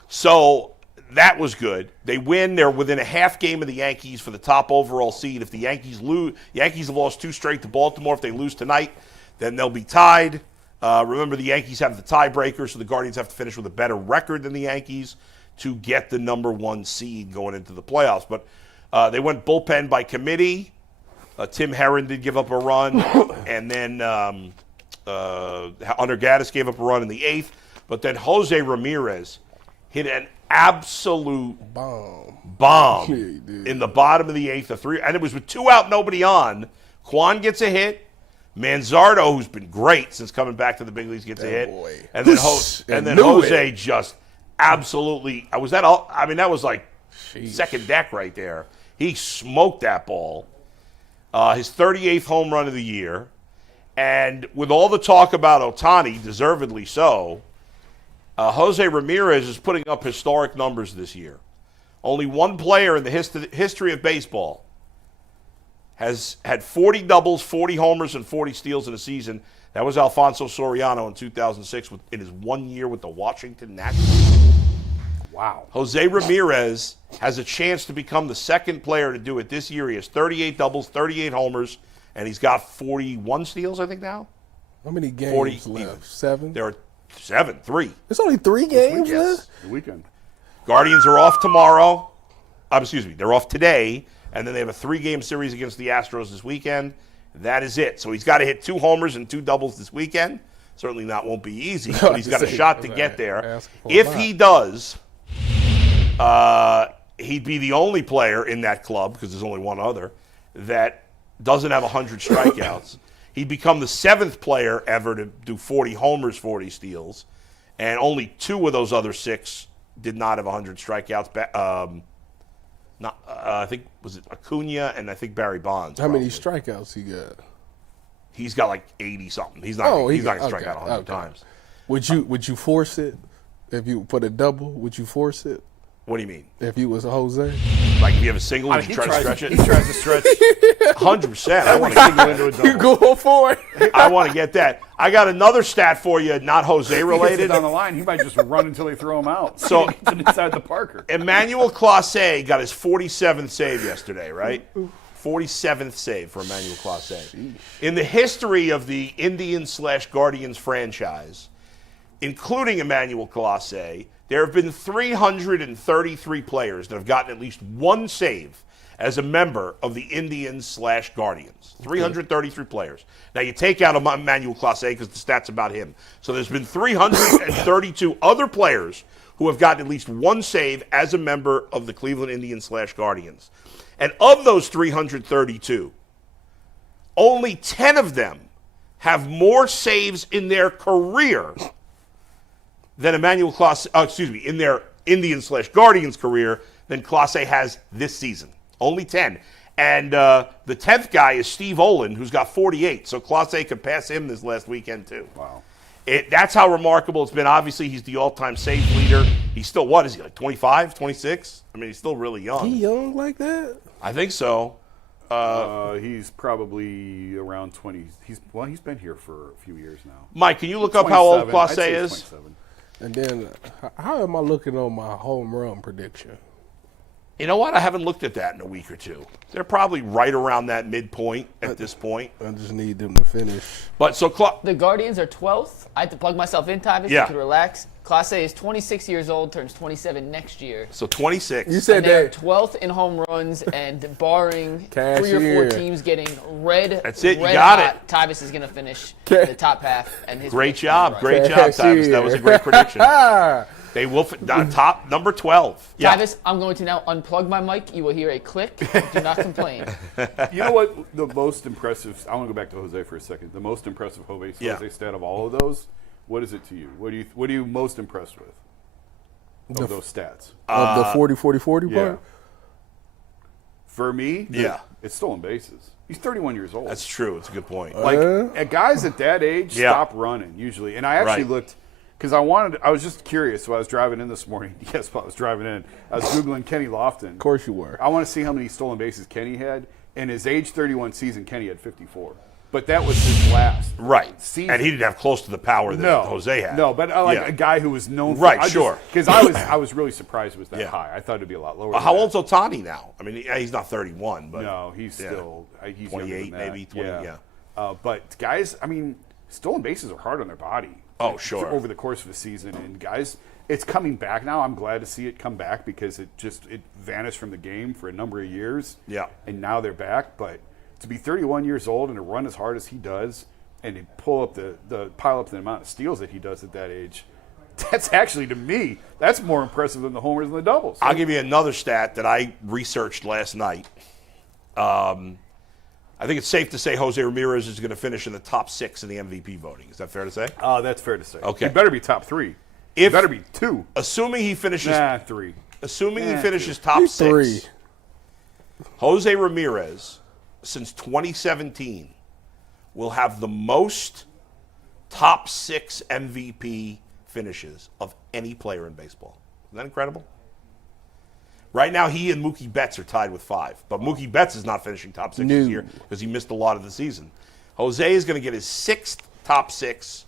so that was good. They win. They're within a half game of the Yankees for the top overall seed. If the Yankees lose, Yankees have lost 2 straight to Baltimore. If they lose tonight, then they'll be tied. Remember, the Yankees have the tiebreaker, so the Guardians have to finish with a better record than the Yankees to get the number 1 seed going into the playoffs. But they went bullpen by committee. Tim Herron did give up a run, and then Hunter Gaddis gave up a run in the 8th. But then Jose Ramirez hit an absolute bomb in the bottom of the 8th. And it was with 2 out, nobody on. Quan gets a hit. Manzardo, who's been great since coming back to the big leagues, gets a hit. Boy. And then Jose just absolutely. Was that all? I mean, that was like second deck right there. He smoked that ball. His 38th home run of the year. And with all the talk about Ohtani, deservedly so, Jose Ramirez is putting up historic numbers this year. Only one player in the history of baseball has had 40 doubles, 40 homers, and 40 steals in a season. That was Alfonso Soriano in 2006 in his 1 year with the Washington Nationals. Wow. Jose Ramirez has a chance to become the second player to do it this year. He has 38 doubles, 38 homers, and he's got 41 steals, I think, now. How many games left? 7? There are 7, 3. There's only 3 games left? The weekend. Guardians are off tomorrow. They're off today, and then they have a 3-game series against the Astros this weekend. That is it. So he's got to hit 2 homers and 2 doubles this weekend. Certainly won't be easy, but he's got a shot to get there. If he does, he'd be the only player in that club, because there's only one other, that doesn't have 100 strikeouts. He'd become the 7th player ever to do 40 homers, 40 steals, and only 2 of those other 6 did not have 100 strikeouts. I think, was it Acuna and I think Barry Bonds. How many strikeouts he got? He's got like 80-something. He's not going to strike out 100 times. Would you force it? If you put a double, would you force it? What do you mean? If you was a Jose? Like if you have a single, would you try to stretch it? He tries to stretch. 100%. I want to single into a double. You go for it. I want to get that. I got another stat for you, not Jose related. On the line, he might just run until they throw him out. So inside the Parker. Emmanuel Clase got his 47th save yesterday, right? 47th save for Emmanuel Clase. In the history of the Indians/Guardians franchise, including Emmanuel Clase, there have been 333 players that have gotten at least 1 save as a member of the Indians/Guardians. 333 players. Now, you take out Emmanuel Clase because the stat's about him. So there's been 332 other players who have gotten at least 1 save as a member of the Cleveland Indians/Guardians. And of those 332, only 10 of them have more saves in their career than Emmanuel Clase, in their Indians/Guardians career than Clase has this season. Only 10. And the 10th guy is Steve Olin, who's got 48. So Clase could pass him this last weekend, too. Wow. That's how remarkable it's been. Obviously, he's the all-time save leader. He's still, what is he, like 25, 26? I mean, he's still really young. He young like that? I think so. He's probably around 20. He's been here for a few years now. Mike, can you look up how old Clase I'd say is? 27. And then, how am I looking on my home run prediction? You know what? I haven't looked at that in a week or two. They're probably right around that midpoint at this point. I just need them to finish. But so the Guardians are 12th. I had to plug myself in, Tyvis. Yeah. You could relax. Clase is 26 years old, turns 27 next year. So 26. You said They're that 12th in home runs, and barring Cashier. 3 or 4 teams getting red, That's it. You red got hot, it. Tyvis is going to finish in the top half. And his Great prediction's job. right. Great job, Tyvis. That was a great prediction. They will top number 12. Yeah. Tyvis, I'm going to now unplug my mic. You will hear a click. Do not complain. You know what? The most impressive. I want to go back to Jose for a second. The most impressive Jose stat of all of those. What is it to you? What are you most impressed with of those stats? Of the 40-40-40 Yeah. part? For me, Yeah. it's stolen bases. He's 31 years old. That's true. It's a good point. Like guys at that age stop running usually. And I actually Right. looked. Because I was just curious. So I was driving in this morning. Yes, while I was driving in, I was Googling Kenny Lofton. Of course you were. I want to see how many stolen bases Kenny had. In his age 31 season, Kenny had 54. But that was his last season. And he didn't have close to the power that Jose had. No, but a guy who was known for Because I was really surprised it was that high. I thought it would be a lot lower. How old's Ohtani now? I mean, he's not 31, but no, he's still he's 28, maybe 20. But guys, I mean, stolen bases are hard on their body. Oh, sure. Over the course of a season, and guys, it's coming back now. I'm glad to see it come back because it vanished from the game for a number of years. Yeah. And now they're back. But to be 31 years old and to run as hard as he does and to pull up pile up the amount of steals that he does at that age, that's actually, to me, that's more impressive than the homers and the doubles. I'll give you another stat that I researched last night. I think it's safe to say Jose Ramirez is going to finish in the top 6 in the MVP voting. Is that fair to say? That's fair to say. Okay. He better be top 3. It better be 2. Assuming he finishes 3. Assuming he finishes top 6. 3. Jose Ramirez, since 2017, will have the most top 6 MVP finishes of any player in baseball. Isn't that incredible? Right now, he and Mookie Betts are tied with 5. But Mookie Betts is not finishing top 6 this year because he missed a lot of the season. Jose is going to get his 6th top 6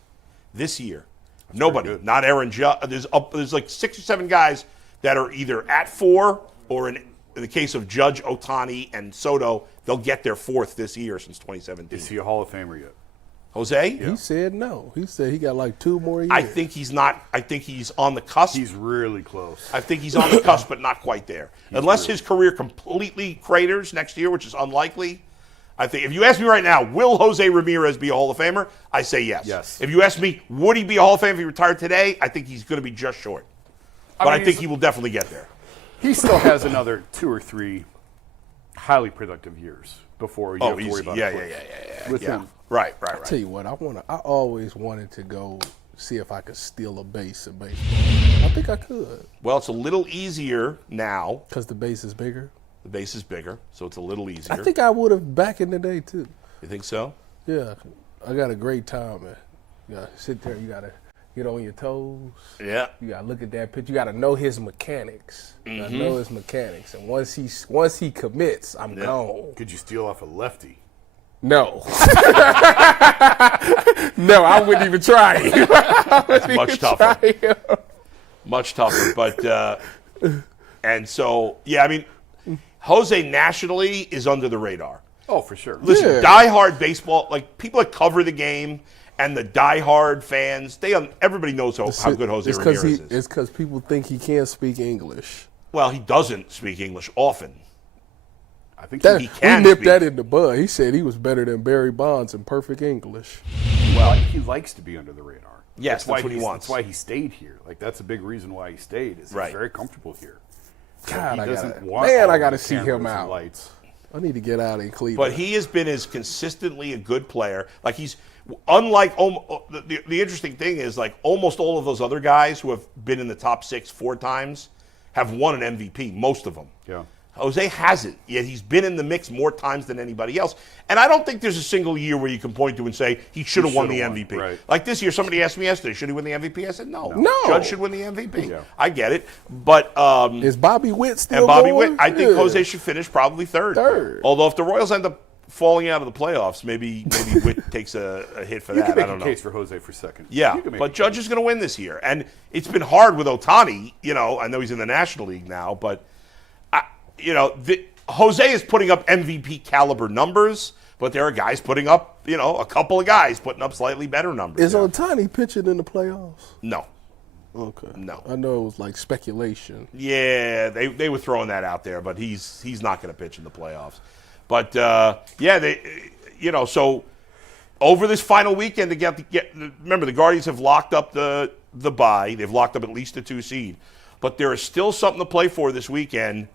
this year. Nobody, not Aaron Judge. There's like 6 or 7 guys that are either at 4 or in the case of Judge, Ohtani, and Soto, they'll get their 4th this year since 2017. Is he a Hall of Famer yet? Jose? He said no. He said he got like 2 more years. I think he's not. I think he's on the cusp. He's really close. I think he's on the cusp, but not quite there. Unless his career completely craters next year, which is unlikely. I think if you ask me right now, will Jose Ramirez be a Hall of Famer? I say yes. Yes. If you ask me, would he be a Hall of Famer if he retired today? I think he's going to be just short. But I think he will definitely get there. He still has another 2 or 3 highly productive years before you have to worry about with him. Right. I tell you what, I always wanted to go see if I could steal a base in baseball. I think I could. Well, it's a little easier now. Because the base is bigger? The base is bigger, so it's a little easier. I think I would have back in the day, too. You think so? Yeah. I got a great time, man. You got to sit there. You got to get on your toes. Yeah. You got to look at that pitch. You got to know his mechanics. You got to know his mechanics. And once he commits, I'm gone. Could you steal off a lefty? No. No, I wouldn't even try. That's much tougher. Much tougher. But, and so, yeah, I mean, Jose nationally is under the radar. Oh, for sure. Listen, diehard baseball, like people that cover the game and the diehard fans, everybody knows how good Jose Ramirez is. It's because people think he can't speak English. Well, he doesn't speak English often. I think he can. We nipped that in the bud. He said he was better than Barry Bonds in perfect English. Well, he likes to be under the radar. Yes, that's what he wants. That's why he stayed here. Like, that's a big reason why he stayed. He's very comfortable here. God, I gotta see him out. Lights. I need to get out in Cleveland. But he has been as consistently a good player. Like he's unlike the interesting thing is like almost all of those other guys who have been in the top 6 4 times have won an MVP. Most of them. Yeah. Jose hasn't, yet he's been in the mix more times than anybody else. And I don't think there's a single year where you can point to and say he should have won the MVP. Right. Like this year, somebody asked me yesterday, should he win the MVP? I said, no. No. Judge should win the MVP. Yeah. I get it. But is Bobby Witt still and Bobby going? Witt, I think Jose should finish probably third. Although if the Royals end up falling out of the playoffs, maybe Witt takes a hit for that. You can make I don't a know. case for Jose for second. Yeah, but Judge is going to win this year. And it's been hard with Ohtani. You know, I know he's in the National League now, but, Jose is putting up MVP caliber numbers, but there are guys putting up, a couple of guys putting up slightly better numbers. Is Ohtani pitching in the playoffs? No. Okay. No. I know it was like speculation. Yeah, they were throwing that out there, but he's not going to pitch in the playoffs. But so over this final weekend remember the Guardians have locked up the bye. They've locked up at least a 2 seed, but there is still something to play for this weekend.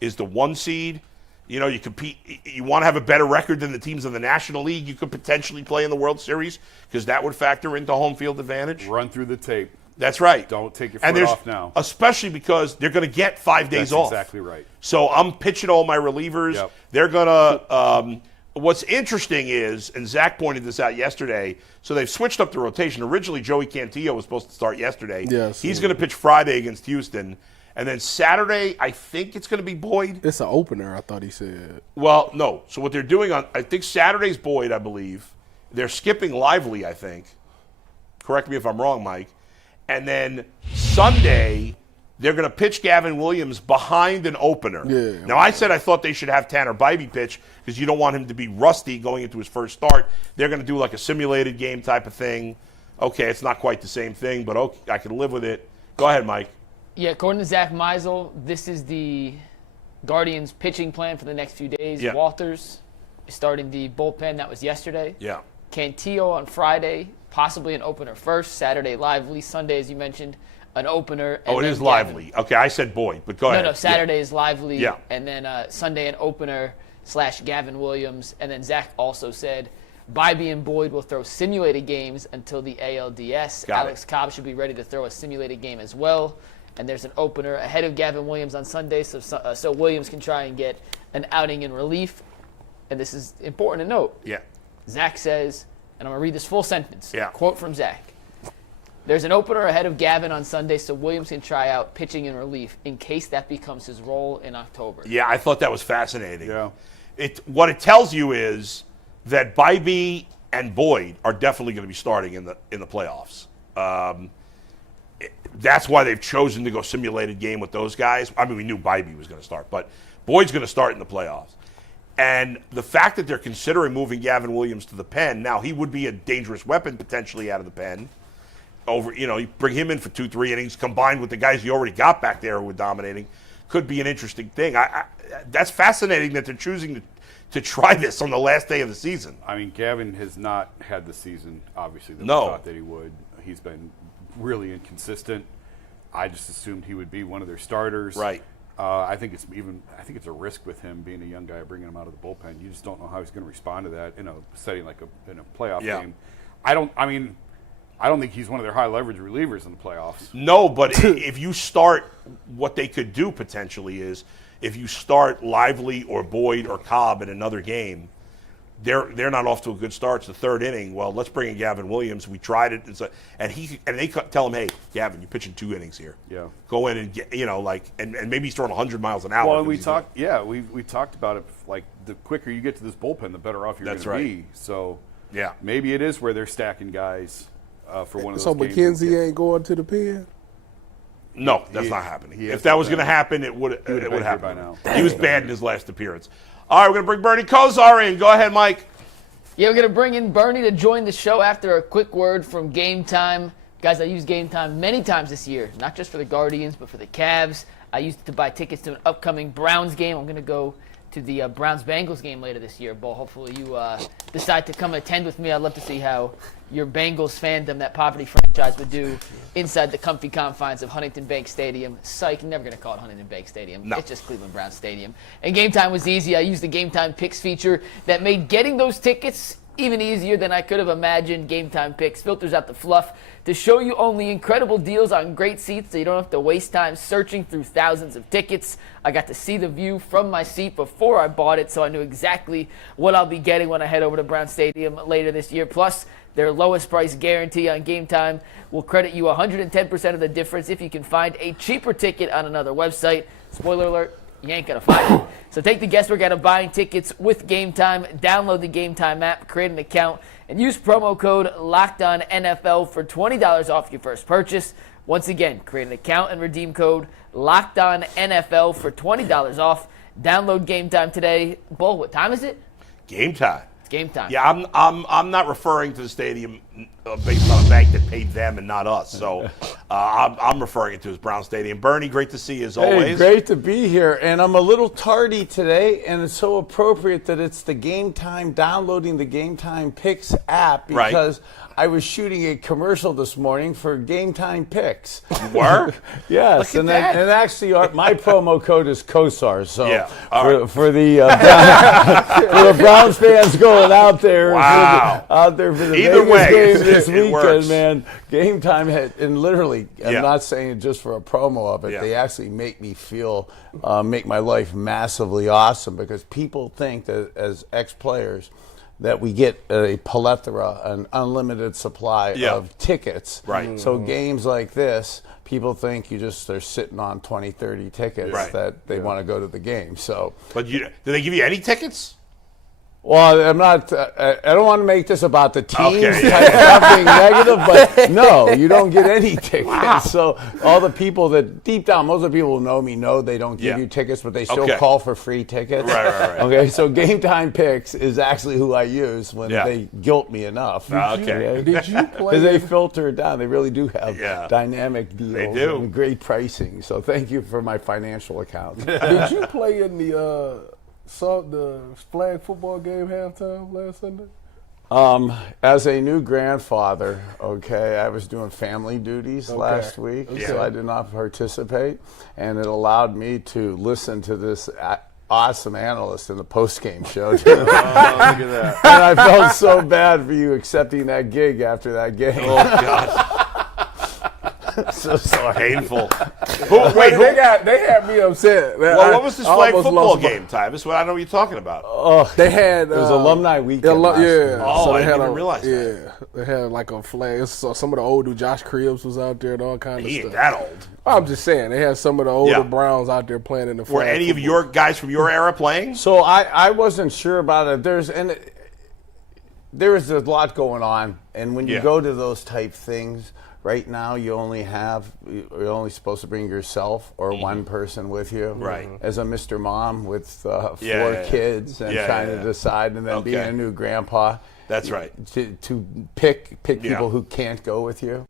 Is the 1 seed. You compete. You want to have a better record than the teams in the National League. You could potentially play in the World Series because that would factor into home field advantage. Run through the tape. That's right. Don't take your foot off now. Especially because they're going to get 5 days off. That's exactly right. So I'm pitching all my relievers. Yep. They're going to what's interesting is, and Zach pointed this out yesterday, so they've switched up the rotation. Originally, Joey Cantillo was supposed to start yesterday. Yes. He's going to pitch Friday against Houston. And then Saturday, I think it's going to be Boyd. It's an opener, I thought he said. Well, no. So what they're doing I think Saturday's Boyd, I believe. They're skipping Lively, I think. Correct me if I'm wrong, Mike. And then Sunday, they're going to pitch Gavin Williams behind an opener. Yeah. Now, I said I thought they should have Tanner Bybee pitch because you don't want him to be rusty going into his first start. They're going to do like a simulated game type of thing. Okay, it's not quite the same thing, but okay, I can live with it. Go ahead, Mike. Yeah, according to Zach Meisel, this is the Guardians' pitching plan for the next few days. Yeah. Walters is starting the bullpen. That was yesterday. Yeah. Cantillo on Friday, possibly an opener first. Saturday, Lively. Sunday, as you mentioned, an opener. Oh, it is Lively. Okay, I said Boyd, but go ahead. No, Saturday is Lively. Yeah. And then Sunday, an opener / Gavin Williams. And then Zach also said Bybee and Boyd will throw simulated games until the ALDS. Alex Cobb should be ready to throw a simulated game as well. And there's an opener ahead of Gavin Williams on Sunday, so Williams can try and get an outing in relief. And this is important to note. Yeah. Zach says, and I'm going to read this full sentence. Yeah. Quote from Zach. There's an opener ahead of Gavin on Sunday, so Williams can try out pitching in relief in case that becomes his role in October. Yeah, I thought that was fascinating. Yeah. What it tells you is that Bybee and Boyd are definitely going to be starting in the playoffs. That's why they've chosen to go simulated game with those guys. I mean, we knew Bybee was going to start, but Boyd's going to start in the playoffs. And the fact that they're considering moving Gavin Williams to the pen, now he would be a dangerous weapon potentially out of the pen. You bring him in for 2-3 innings combined with the guys you already got back there who were dominating, could be an interesting thing. That's fascinating that they're choosing to try this on the last day of the season. I mean, Gavin has not had the season, obviously, that we No. thought that he would. He's been really inconsistent. I just assumed he would be one of their starters. Right. I think it's a risk with him being a young guy, bringing him out of the bullpen. You just don't know how he's going to respond to that in a setting like in a playoff game. I don't think he's one of their high leverage relievers in the playoffs. No, but if you start, what they could do potentially is if you start Lively or Boyd or Cobb in another game, they're not off to a good start. It's the third inning. Well, let's bring in Gavin Williams. We tried it, and they tell him, "Hey, Gavin, you're pitching 2 innings here. Yeah, go in and get and maybe he's throwing 100 miles an hour." Well, and we talked about it. Like the quicker you get to this bullpen, the better off you're going to be. So yeah, maybe it is where they're stacking guys for one of those. So games McKenzie ain't going to the pen. No, that's not happening. If that was going to happen, it would happen by now. He was bad in his last appearance. All right, we're going to bring Bernie Kosar in. Go ahead, Mike. Yeah, we're going to bring in Bernie to join the show after a quick word from Game Time. Guys, I used Game Time many times this year, not just for the Guardians, but for the Cavs. I used it to buy tickets to an upcoming Browns game. I'm going to go to the Browns-Bengals game later this year, Bull. Hopefully you decide to come attend with me. I'd love to see how your Bengals fandom, that poverty franchise, would do inside the comfy confines of Huntington Bank Stadium. Psych, never going to call it Huntington Bank Stadium. No. It's just Cleveland Browns Stadium. And Game Time was easy. I used the Game Time Picks feature that made getting those tickets even easier than I could have imagined. Game Time Picks filters out the fluff to show you only incredible deals on great seats so you don't have to waste time searching through thousands of tickets. I got to see the view from my seat before I bought it, so I knew exactly what I'll be getting when I head over to Brown Stadium later this year. Plus, their lowest price guarantee on Game Time will credit you 110% of the difference if you can find a cheaper ticket on another website. Spoiler alert, you ain't going to find it. So take the guesswork out of buying tickets with Game Time. Download the Game Time app, create an account, and use promo code LOCKEDONNFL for $20 off your first purchase. Once again, create an account and redeem code LOCKEDONNFL for $20 off. Download Game Time today. Bull, what time is it? Game time. It's game time. Yeah, I'm not referring to the stadium based on a bank that paid them and not us. So I'm referring it to as Brown Stadium. Bernie, great to see you as always. Hey, great to be here. And I'm a little tardy today, and it's so appropriate that it's the Game Time, downloading the Game Time Picks app, because I was shooting a commercial this morning for Game Time Picks. You were? Yes, and actually my promo code is Kosar. So for the Browns fans going out there, wow. out there for the Either Vegas way, game game this weekend, works. man. Game time had, and literally, I'm Yeah. not saying it just for a promo of it. Yeah. They actually make me feel, make my life massively awesome because people think that as ex-players that we get a plethora, an unlimited supply of tickets. Right. So games like this, people think you just are sitting on 20, 30 tickets that they want to go to the game. So, But do they give you any tickets? well, I'm not. I don't want to make this about the teams. Okay. Not being negative, but no, you don't get any tickets. Wow. So all the people that deep down, most of the people who know me know they don't give you tickets, but they still call for free tickets. Right. Okay, so Game Time Picks is actually who I use when they guilt me enough. Okay. Did you play? Because they filter it down. They really do have dynamic deals They do. and great pricing. So thank you for my financial account. Did you play in the flag football game halftime last Sunday? As a new grandfather, I was doing family duties last week, so I did not participate, and it allowed me to listen to this awesome analyst in the post-game show. Look at that. And I felt so bad for you accepting that gig after that game. Oh, God. So sorry. Painful. They had me upset. Well, what was this flag almost football lost my- game, Tyvis? Well, I know what you're talking about. They had It was alumni weekend. last week. Oh, I they didn't had even realize that. Yeah, they had like a flag. So some of the older Josh Cribbs was out there and all kinds of He stuff. ain't that old. I'm just saying they had some of the older Yeah. Browns out there playing in the flag. Were any of football. your guys from your era playing? So I wasn't sure about it. There is a lot going on, and when you go to those type things, right now you're only supposed to bring yourself or one person with you. Right. As a Mr. Mom with 4 Yeah. kids and trying to decide, and then being a new grandpa. That's right. To pick people who can't go with you.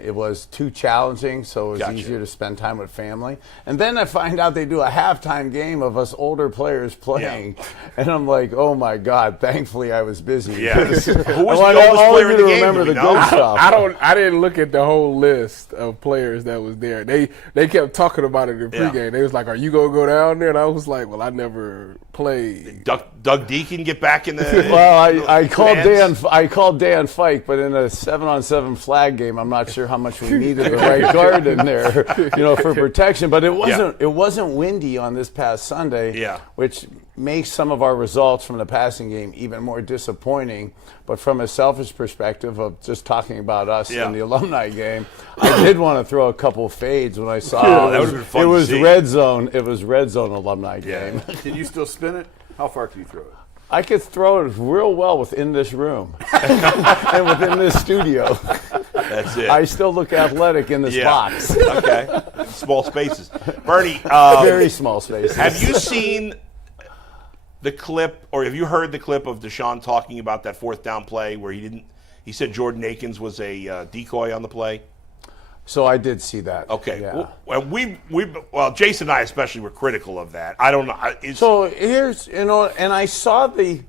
It was too challenging, so it was easier to spend time with family. And then I find out they do a halftime game of us older players playing, and I'm like, oh my God! Thankfully, I was busy. Yeah. because Who was I the want oldest all player of in you the to game? remember Do we the know? good stuff. I didn't look at the whole list of players that was there. They kept talking about it in pregame. They was like, "Are you gonna go down there?" And I was like, "Well, I never played." Doug Deacon get back in the. Well, I called bands? I called Dan Fike, but in a 7-on-7 flag game, I'm not sure how much we needed the right guard in there, for protection. But it wasn't windy on this past Sunday, which makes some of our results from the passing game even more disappointing. But from a selfish perspective of just talking about us in the alumni game, I did want to throw a couple fades when I saw that would've been fun it to was see. red zone. It was red zone alumni game. Can you still spin it? How far can you throw it? I could throw it real well within this room and within this studio. That's it. I still look athletic in this box. Okay. Small spaces. Bernie, Very small spaces. have you seen the clip, or have you heard the clip of Deshaun talking about that 4th down play where he said Jordan Akins was a decoy on the play? So I did see that. Okay. Yeah. Well, Jason and I especially were critical of that. I don't know. So here's, and I saw the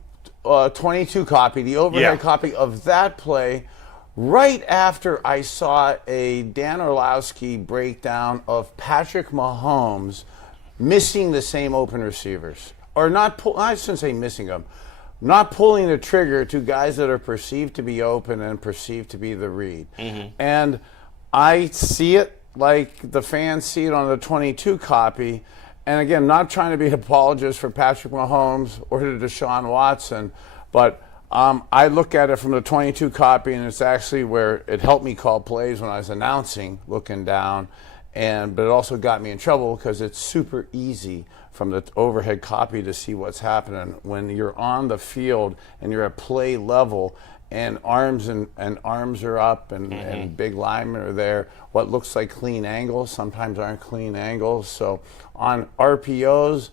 22 copy, the overhead copy of that play right after I saw a Dan Orlowski breakdown of Patrick Mahomes missing the same open receivers. Or I shouldn't say missing them. Not pulling the trigger to guys that are perceived to be open and perceived to be the read. And I see it like the fans see it on the 22 copy. And again, not trying to be an apologist for Patrick Mahomes or to Deshaun Watson, but I look at it from the 22 copy, and it's actually where it helped me call plays when I was announcing, looking down. But it also got me in trouble because it's super easy from the overhead copy to see what's happening when you're on the field and you're at play level and arms are up and big linemen are there. What looks like clean angles sometimes aren't clean angles. So on RPOs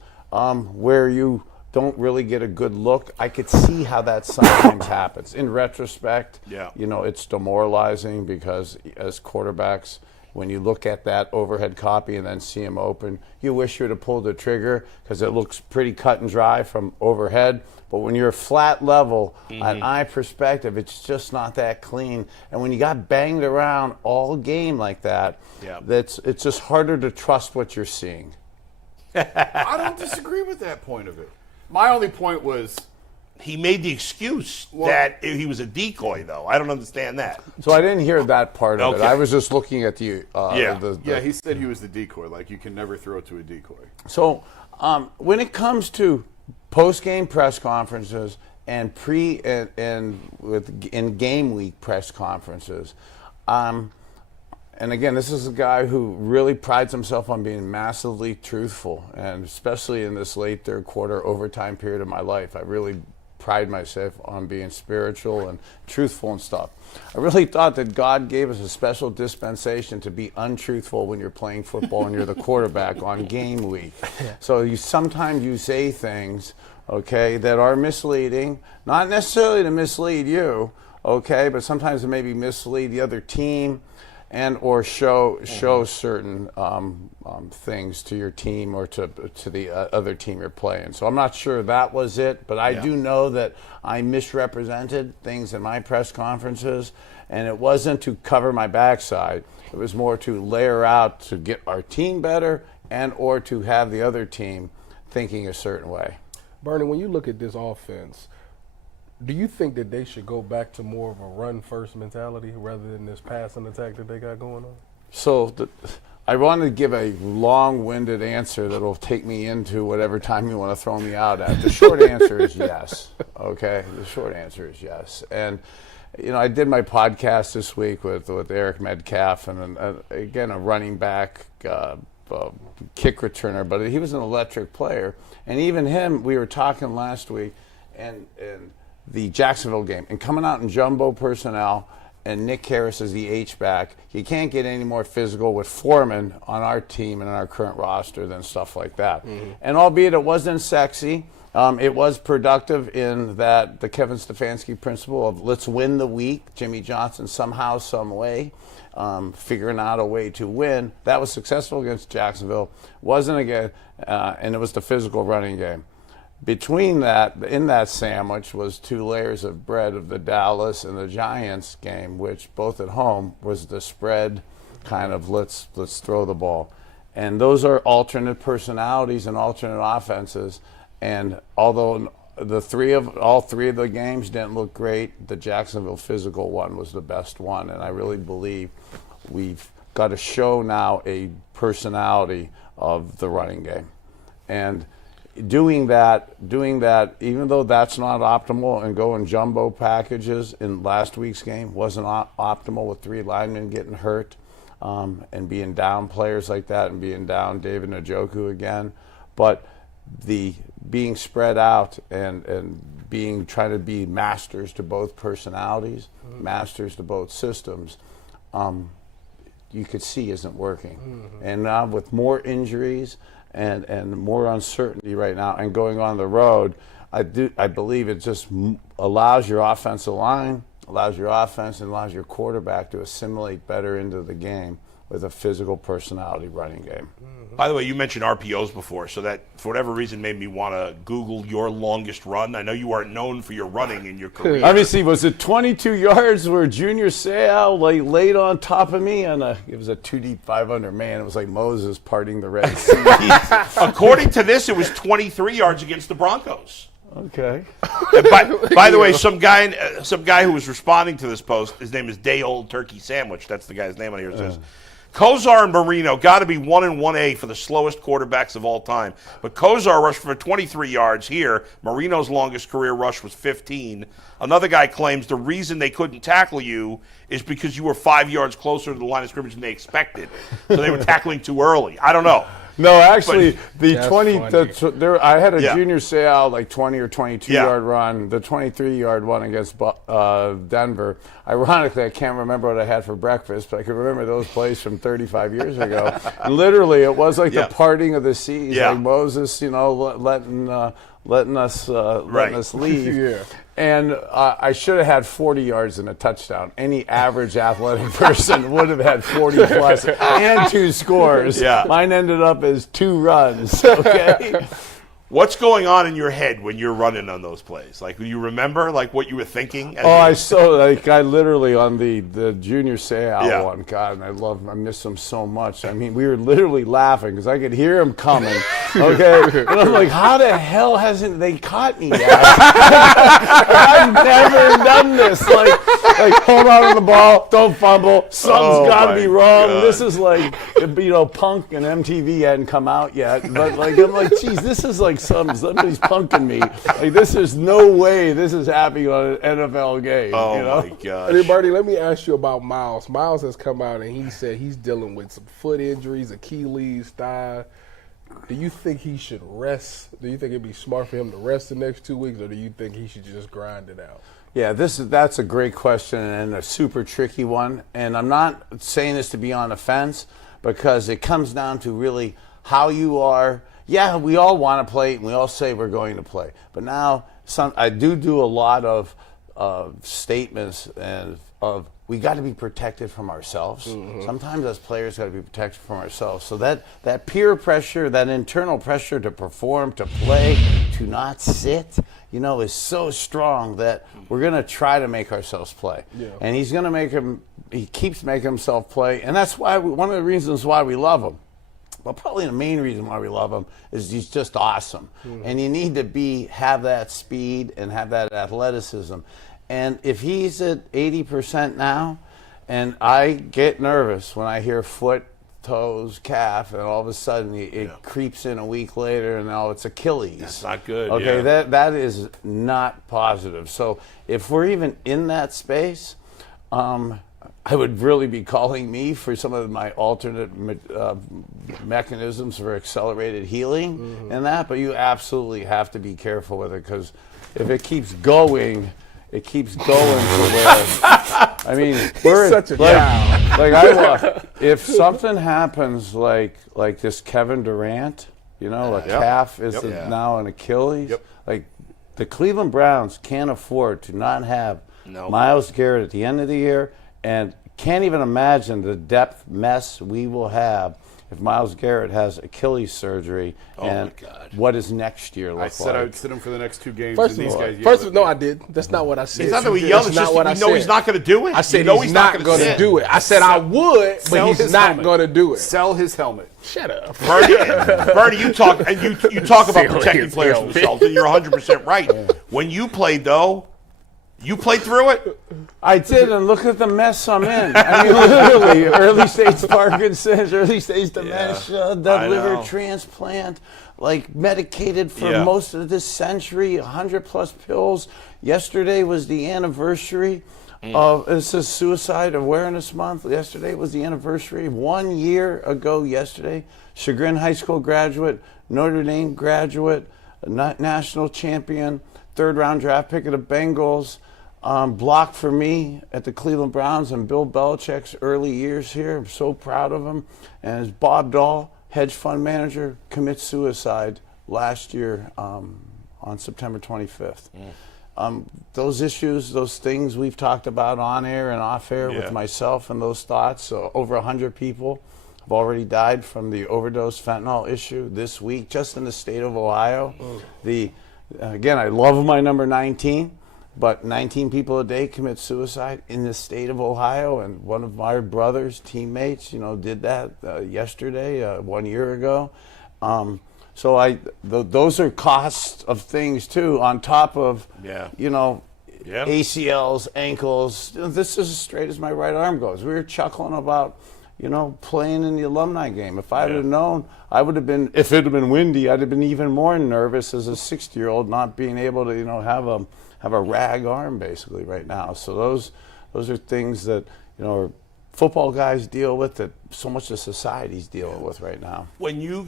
where you don't really get a good look, I could see how that sometimes happens. In retrospect, it's demoralizing because as quarterbacks, when you look at that overhead copy and then see him open, you wish you would have pulled the trigger because it looks pretty cut and dry from overhead. But when you're flat level, an eye perspective, it's just not that clean. And when you got banged around all game like that, it's just harder to trust what you're seeing. I don't disagree with that point of it. My only point was he made the excuse that he was a decoy, though. I don't understand that. So I didn't hear that part of it. Okay. I was just looking at the He said he was the decoy. Like, you can never throw to a decoy. So when it comes to post-game press conferences and in game week press conferences, and again, this is a guy who really prides himself on being massively truthful, and especially in this late third quarter overtime period of my life, I really pride myself on being spiritual and truthful and stuff. I really thought that God gave us a special dispensation to be untruthful when you're playing football and you're the quarterback on game week. So sometimes you say things, okay, that are misleading, not necessarily to mislead you, okay, but sometimes to maybe mislead the other team and or show certain things to your team or to the other team you're playing. So I'm not sure that was it, but I do know that I misrepresented things in my press conferences, and it wasn't to cover my backside. It was more to layer out to get our team better and or to have the other team thinking a certain way. Bernie, when you look at this offense, do you think that they should go back to more of a run-first mentality rather than this passing attack that they got going on? So I want to give a long-winded answer that will take me into whatever time you want to throw me out at. The short answer is yes. Okay, the short answer is yes. And I did my podcast this week with Eric Metcalf, and again a running back, kick returner, but he was an electric player. And even him, we were talking last week, and the Jacksonville game, and coming out in jumbo personnel, and Nick Harris is the H-back. You can't get any more physical with Foreman on our team and on our current roster than stuff like that. Mm-hmm. And albeit it wasn't sexy, it was productive in that the Kevin Stefanski principle of let's win the week, Jimmy Johnson somehow, some way, figuring out a way to win. That was successful against Jacksonville. Wasn't again, and it was the physical running game. Between that, in that sandwich, was 2 layers of bread of the Dallas and the Giants game, which both at home was the spread kind of let's throw the ball. And those are alternate personalities and alternate offenses. And although all three of the games didn't look great, the Jacksonville physical one was the best one. And I really believe we've got to show now a personality of the running game. And doing that, even though that's not optimal, and going jumbo packages in last week's game wasn't optimal with 3 linemen getting hurt, and being down players like that, and being down David Njoku again. But the being spread out and trying to be masters to both personalities, masters to both systems, you could see isn't working. Mm-hmm. And now with more injuries and more uncertainty right now, and going on the road, I believe it just allows your offensive line, allows your offense, and allows your quarterback to assimilate better into the game with a physical personality running game. Mm-hmm. By the way, you mentioned RPOs before, so that for whatever reason made me want to Google your longest run. I know you aren't known for your running in your career. Obviously, was it 22 yards where Junior Seau laid on top of me? And it was a 2-deep, 5-under man. It was like Moses parting the Red Sea. According to this, it was 23 yards against the Broncos. Okay. By the way, some guy who was responding to this post, his name is Day Old Turkey Sandwich. That's the guy's name on here. It says, Kosar and Marino got to be 1 and 1A for the slowest quarterbacks of all time. But Kosar rushed for 23 yards here. Marino's longest career rush was 15. Another guy claims the reason they couldn't tackle you is because you were 5 yards closer to the line of scrimmage than they expected. So they were tackling too early. I don't know. No, actually, I had a Junior Seau 20 or 22-yard run, the 23-yard one against Denver. Ironically, I can't remember what I had for breakfast, but I can remember those plays from 35 years ago. Literally, it was like the parting of the seas, like Moses, letting us leave. And I should have had 40 yards and a touchdown. Any average athletic person would have had 40 plus and 2 scores. Yeah. Mine ended up as 2 runs. Okay. What's going on in your head when you're running on those plays? Like, do you remember like what you were thinking? I literally on the junior Seau one. God, I miss him so much. I mean, we were literally laughing because I could hear him coming. Okay, and I'm like, how the hell hasn't they caught me yet? I've never done this. Like hold on to the ball, don't fumble. Something's got to be wrong. God. This is like, Punk and MTV hadn't come out yet. But I'm like, geez, this is like somebody's punking me. Like, this is no way this is happening on an NFL game. Oh my gosh. Hey, Bertie, let me ask you about Myles. Myles has come out and he said he's dealing with some foot injuries, Achilles, thigh. Do you think he should rest? Do you think it'd be smart for him to rest the next 2 weeks, or do you think he should just grind it out? Yeah, that's a great question and a super tricky one. And I'm not saying this to be on the fence because it comes down to really how you are. Yeah, we all want to play and we all say we're going to play. But now I do a lot of statements and of we got to be protected from ourselves. Mm-hmm. Sometimes as players got to be protected from ourselves. So that peer pressure, that internal pressure to perform, to play, to not sit, is so strong that we're going to try to make ourselves play. Yeah. And he's going to he keeps making himself play. And that's why one of the reasons why we love him. Well, probably the main reason why we love him is he's just awesome. Mm-hmm. And you need to have that speed and have that athleticism. And if he's at 80% now, and I get nervous when I hear foot, toes, calf, and all of a sudden it creeps in a week later, and now it's Achilles. That's not good. Okay, that is not positive. So if we're even in that space, I would really be calling me for some of my alternate mechanisms for accelerated healing and that. But you absolutely have to be careful with it because if it keeps going. It keeps going to where, I mean, we're such a if something happens like this Kevin Durant, a calf is now an Achilles, like the Cleveland Browns can't afford to not have Myles Garrett at the end of the year and can't even imagine the depth mess we will have if Myles Garrett has Achilles surgery, and what does next year look like? I said I would sit him for the next 2 games. First of all, no, I did. That's not what I said. It's not that we yelled. It's just we know he's not going to do it. I said he's not going to do it. I said I would, but he's not going to do it. Sell his helmet. Shut up. Bernie, you talk about protecting players from themselves, and you're 100% right. When you played, though, you played through it? I did, and look at the mess I'm in. I mean, literally, early stage Parkinson's, early stage dementia, the liver transplant, like medicated for most of this century, 100+ pills. Yesterday was the anniversary of, this is Suicide Awareness Month. Yesterday was the anniversary. 1 year ago yesterday, Chagrin High School graduate, Notre Dame graduate, national champion, 3rd-round draft pick of the Bengals. Blocked for me at the Cleveland Browns and Bill Belichick's early years here. I'm so proud of him. And as Bob Dahl, hedge fund manager, commits suicide last year on September 25th. Those issues, those things we've talked about on air and off air with myself and those thoughts. So over 100 people have already died from the overdose fentanyl issue this week, just in the state of Ohio. Again, I love my number 19. But 19 people a day commit suicide in the state of Ohio, and one of my brother's teammates, did that yesterday, 1 year ago. So those are costs of things too, on top of ACLs, ankles. This is as straight as my right arm goes. We were chuckling about playing in the alumni game. If I would have known, I would have been. If it had been windy, I'd have been even more nervous as a 60-year-old, not being able to have a rag arm basically right now. So those are things that football guys deal with that so much of society's dealing with right now. When you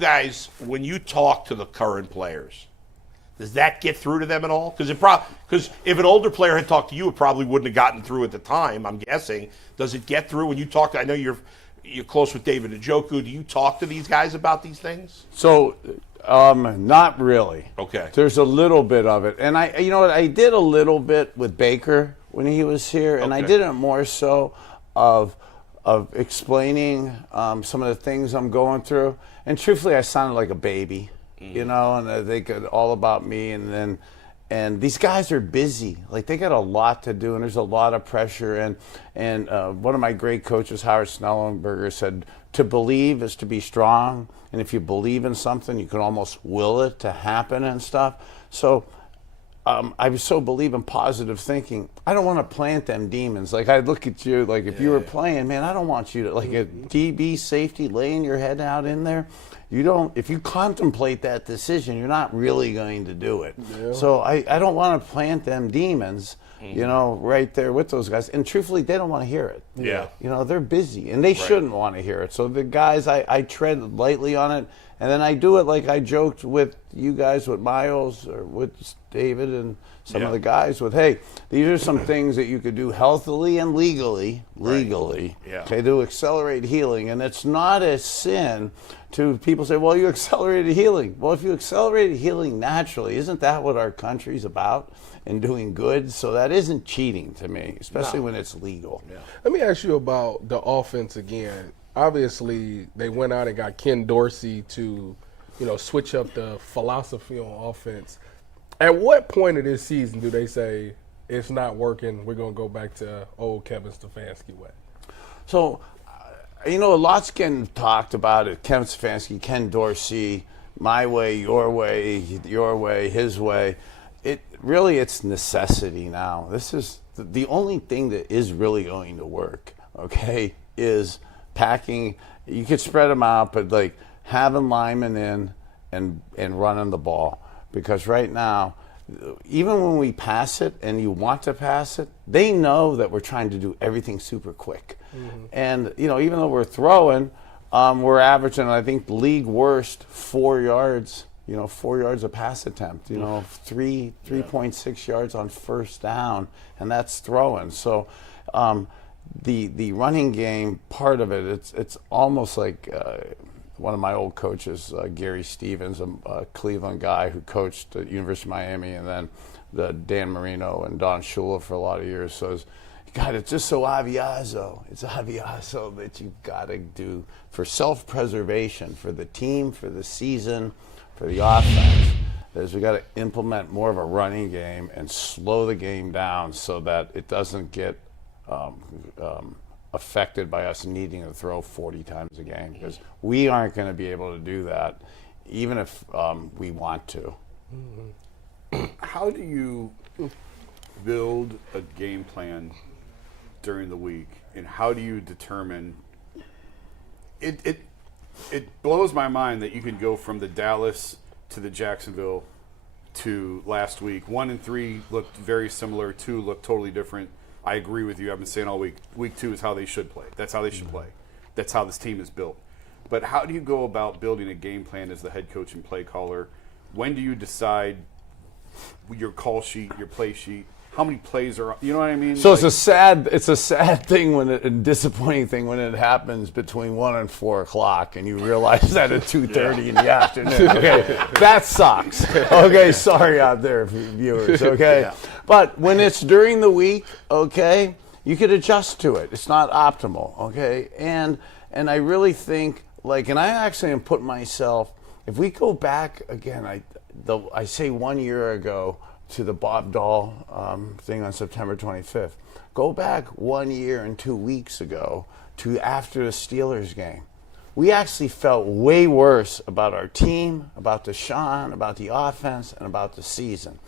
talk to the current players, does that get through to them at all? Because if an older player had talked to you, it probably wouldn't have gotten through at the time, I'm guessing. Does it get through when you talk? I know you're close with David Njoku. Do you talk to these guys about these things? So. Not really. Okay. There's a little bit of it. And I did a little bit with Baker when he was here, and I did it more so of explaining some of the things I'm going through. And truthfully, I sounded like a baby. you know, and they could all about me, and these guys are busy. Like, they got a lot to do, and there's a lot of pressure. And one of my great coaches, Howard Snellenberger, said, to believe is to be strong. And if you believe in something, you can almost will it to happen and stuff. So I so believe in positive thinking. I don't want to plant them demons. Like, I'd look at you, like, if you were playing, man, I don't want you to, like, a DB safety laying your head out in there. You don't, if you contemplate that decision, you're not really going to do it. Yeah. So I don't want to plant them demons, you know, right there with those guys. And truthfully, they don't want to hear it. Yeah. You know, they're busy, and they shouldn't want to hear it. So the guys, I tread lightly on it, and then I do it like I joked with you guys, with Myles, or with David and some of the guys, with, hey, these are some things that you could do healthily and legally, okay, to accelerate healing. And it's not a sin to people say, well, you accelerated healing. Well, if you accelerated healing naturally, isn't that what our country's about, in doing good? So that isn't cheating to me, especially when it's legal. Yeah. Let me ask you about the offense again. Obviously, they went out and got Ken Dorsey to, you know, switch up the philosophy on offense. At what point of this season do they say, it's not working, we're going to go back to old Kevin Stefanski way? So, you know, a lot's getting talked about it. Kevin Stefanski, Ken Dorsey, my way, your way, his way. It's necessity now. This is the only thing that is really going to work, okay, is packing. You could spread them out, but, like, having linemen in and running the ball. Because right now, even when we pass it and you want to pass it, they know that we're trying to do everything super quick. Mm-hmm. And, you know, even though we're throwing, we're averaging, I think, league worst 4 yards, you know, 4 yards a pass attempt, you know, 3.6 yards on first down, and that's throwing. So the running game part of it, it's almost like one of my old coaches, Gary Stevens, a Cleveland guy who coached at University of Miami, and then Dan Marino and Don Shula for a lot of years, says, God, it's just so avviazo. It's avviazo that you've got to do for self-preservation, for the team, for the season, for the offense, is we got to implement more of a running game and slow the game down so that it doesn't get affected by us needing to throw 40 times a game, because we aren't going to be able to do that even if we want to. How do you build a game plan during the week, and how do you determine it blows my mind that you can go from the Dallas to the Jacksonville to last week. 1 and 3 looked very similar, 2 looked totally different. I agree with you. I've been saying all week, week 2 is how they should play. That's how they should play. That's how this team is built. But how do you go about building a game plan as the head coach and play caller? When do you decide your call sheet, your play sheet? How many plays are, you know what I mean? So it's a sad thing a disappointing thing when it happens between 1 and 4 o'clock, and you realize that at 2:30 in the afternoon. Okay, that sucks. Okay, sorry out there, viewers. Okay, but when it's during the week, okay, you could adjust to it. It's not optimal. Okay, and I really think, like, and I actually am putting myself. If we go back again, I say 1 year ago, to the Bob Dahl thing on September 25th. Go back 1 year and 2 weeks ago to after the Steelers game. We actually felt way worse about our team, about Deshaun, about the offense, and about the season.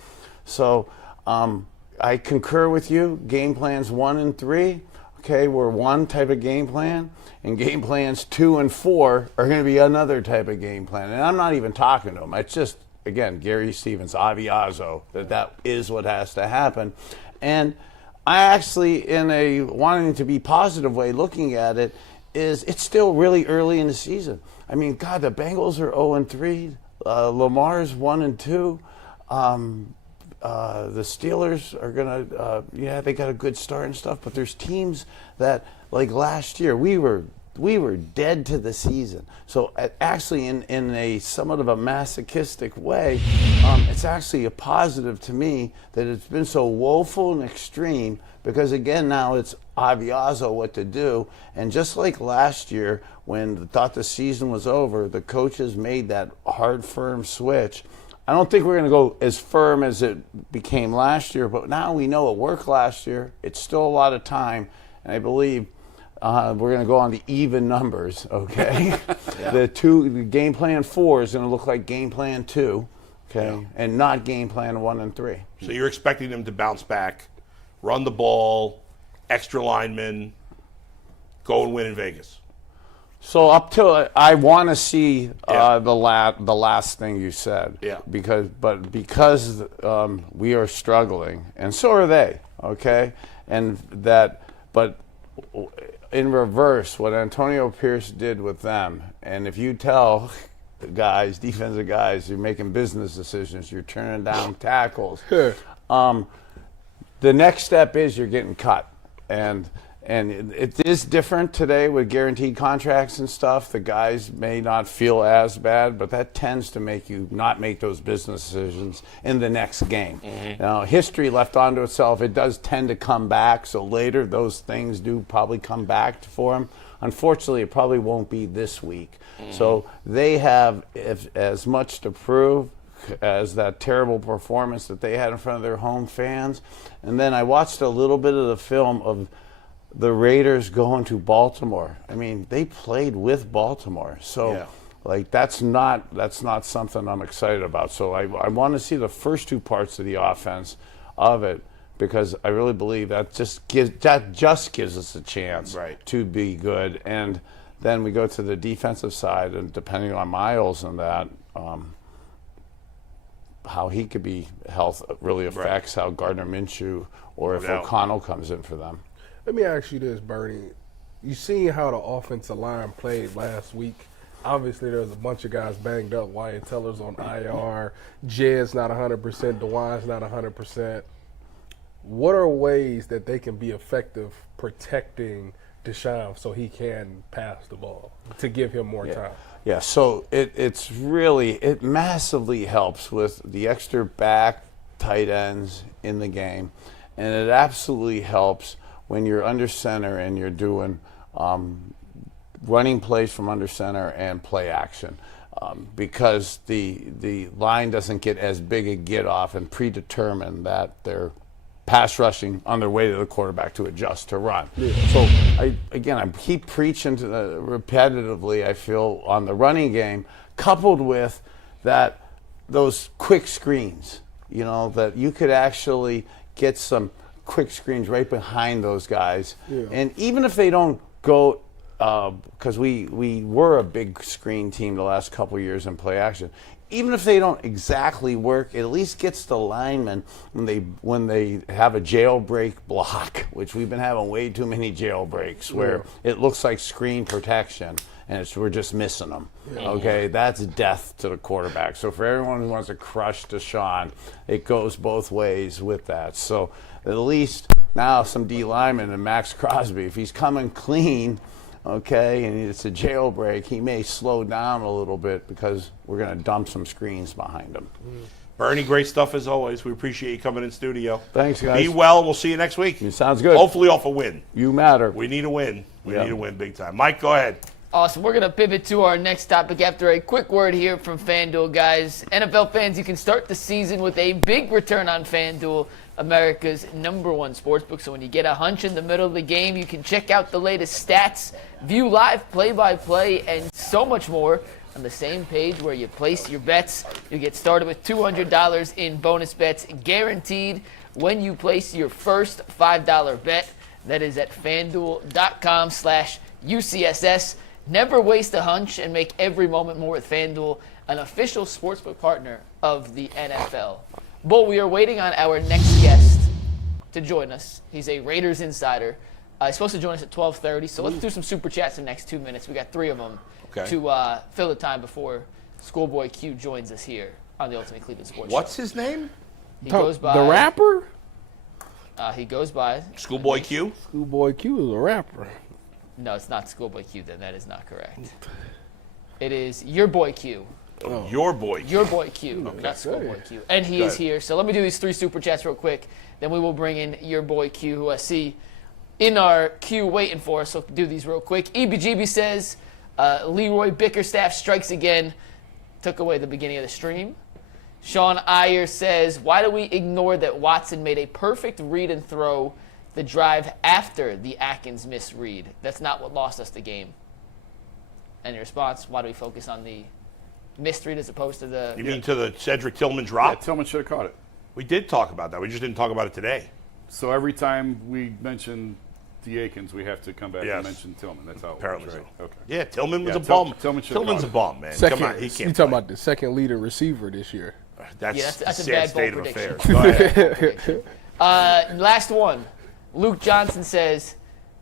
So I concur with you. Game plans 1 and 3, okay, were one type of game plan, and game plans 2 and 4 are going to be another type of game plan. And I'm not even talking to them. It's just, again, Gary Stevens, avviazo, that is what has to happen. And I actually, in a wanting to be positive way, looking at it, is it's still really early in the season. I mean, God, the Bengals are 0-3. Lamar's 1-2. The Steelers are going to, they got a good start and stuff, but there's teams that, like last year, we were we were dead to the season. So actually, in a somewhat of a masochistic way, it's actually a positive to me that it's been so woeful and extreme, because again, now it's aviazo what to do. And just like last year, when they thought the season was over, the coaches made that hard, firm switch. I don't think we're going to go as firm as it became last year, but now we know it worked last year. It's still a lot of time, and I believe we're going to go on the even numbers, okay? The game plan 4 is going to look like game plan 2, okay, and not game plan 1 and 3. So you're expecting them to bounce back, run the ball, extra linemen, go and win in Vegas. So up till I want to see the last thing you said, because we are struggling, and so are they, okay, but in reverse, what Antonio Pierce did with them, and if you tell the guys, defensive guys, you're making business decisions, you're turning down tackles, the next step is you're getting cut, and it is different today with guaranteed contracts and stuff. The guys may not feel as bad, but that tends to make you not make those business decisions in the next game. Now, history left onto itself, it does tend to come back, so later those things do probably come back for them. Unfortunately, it probably won't be this week. So they have as much to prove as that terrible performance that they had in front of their home fans. And then I watched a little bit of the film of the Raiders going to Baltimore. I mean, they played with Baltimore. So, like, that's not something I'm excited about. So I want to see the first 2 parts of the offense of it, because I really believe that just gives us a chance to be good. And then we go to the defensive side, and depending on Myles and that, how he could be health really affects how Gardner Minshew or if O'Connell comes in for them. Let me ask you this, Bernie. You seen how the offensive line played last week? Obviously, there's a bunch of guys banged up. Wyatt Teller's on IR. Jed's not 100%. DeWine's not 100%. What are ways that they can be effective protecting Deshaun so he can pass the ball to give him more time? Yeah, so it massively helps with the extra back tight ends in the game, and it absolutely helps when you're under center and you're doing running plays from under center and play action, because the line doesn't get as big a get off and predetermine that they're pass rushing on their way to the quarterback to adjust to run. So I keep preaching to repetitively, I feel, on the running game, coupled with those quick screens, that you could actually get some quick screens right behind those guys. And even if they don't go, because we were a big screen team the last couple of years in play action, even if they don't exactly work, it at least gets the linemen when they have a jailbreak block, which we've been having way too many jailbreaks where it looks like screen protection and we're just missing them. Okay, that's death to the quarterback. So for everyone who wants to crush Deshaun, it goes both ways with that. So at least now some D linemen and Max Crosby, if he's coming clean, okay, and it's a jailbreak, he may slow down a little bit because we're going to dump some screens behind him. Bernie, great stuff as always. We appreciate you coming in studio. Thanks, guys. Be well. We'll see you next week. Sounds good. Hopefully off a win. You matter. We need a win. We need a win big time. Mike, go ahead. Awesome. We're going to pivot to our next topic after a quick word here from FanDuel, guys. NFL fans, you can start the season with a big return on FanDuel, America's #1 sportsbook. So when you get a hunch in the middle of the game, you can check out the latest stats, view live play-by-play, and so much more on the same page where you place your bets. You get started with $200 in bonus bets guaranteed when you place your first $5 bet. That is at FanDuel.com/UCSS. Never waste a hunch and make every moment more with FanDuel, an official sportsbook partner of the NFL. Bull, we are waiting on our next guest to join us. He's a Raiders insider. He's supposed to join us at 12:30, so let's do some super chats in the next 2 minutes. We got 3 of them to fill the time before Schoolboy Q joins us here on the Ultimate Cleveland Sports What's Show. his name? He goes by the rapper? He goes by Schoolboy Q? Schoolboy Q is a rapper. No, it's not Schoolboy Q then. That is not correct. It is your boy Q. Oh. Your boy Q. Your boy Q, not Schoolboy Q. And he is here. So let me do these 3 super chats real quick. Then we will bring in your boy Q, who I see in our queue waiting for us. So do these real quick. EBGB says, Leroy Bickerstaff strikes again. Took away the beginning of the stream. Sean Iyer says, why do we ignore that Watson made a perfect read and throw the drive after the Akins misread? That's not what lost us the game. Any response? Why do we focus on the misread as opposed to the... You mean to the Cedric Tillman drop? Yeah, Tillman should have caught it. We did talk about that. We just didn't talk about it today. So every time we mention the Akins, we have to come back and mention Tillman. That's how it apparently works, so. right? Okay. Yeah, Tillman was a bum. Tillman's a bum, man. Second, Come on, he can't. You talking about the second leading receiver this year? That's a sad bad state bold of prediction. affairs. Go ahead. Last one. Luke Johnson says,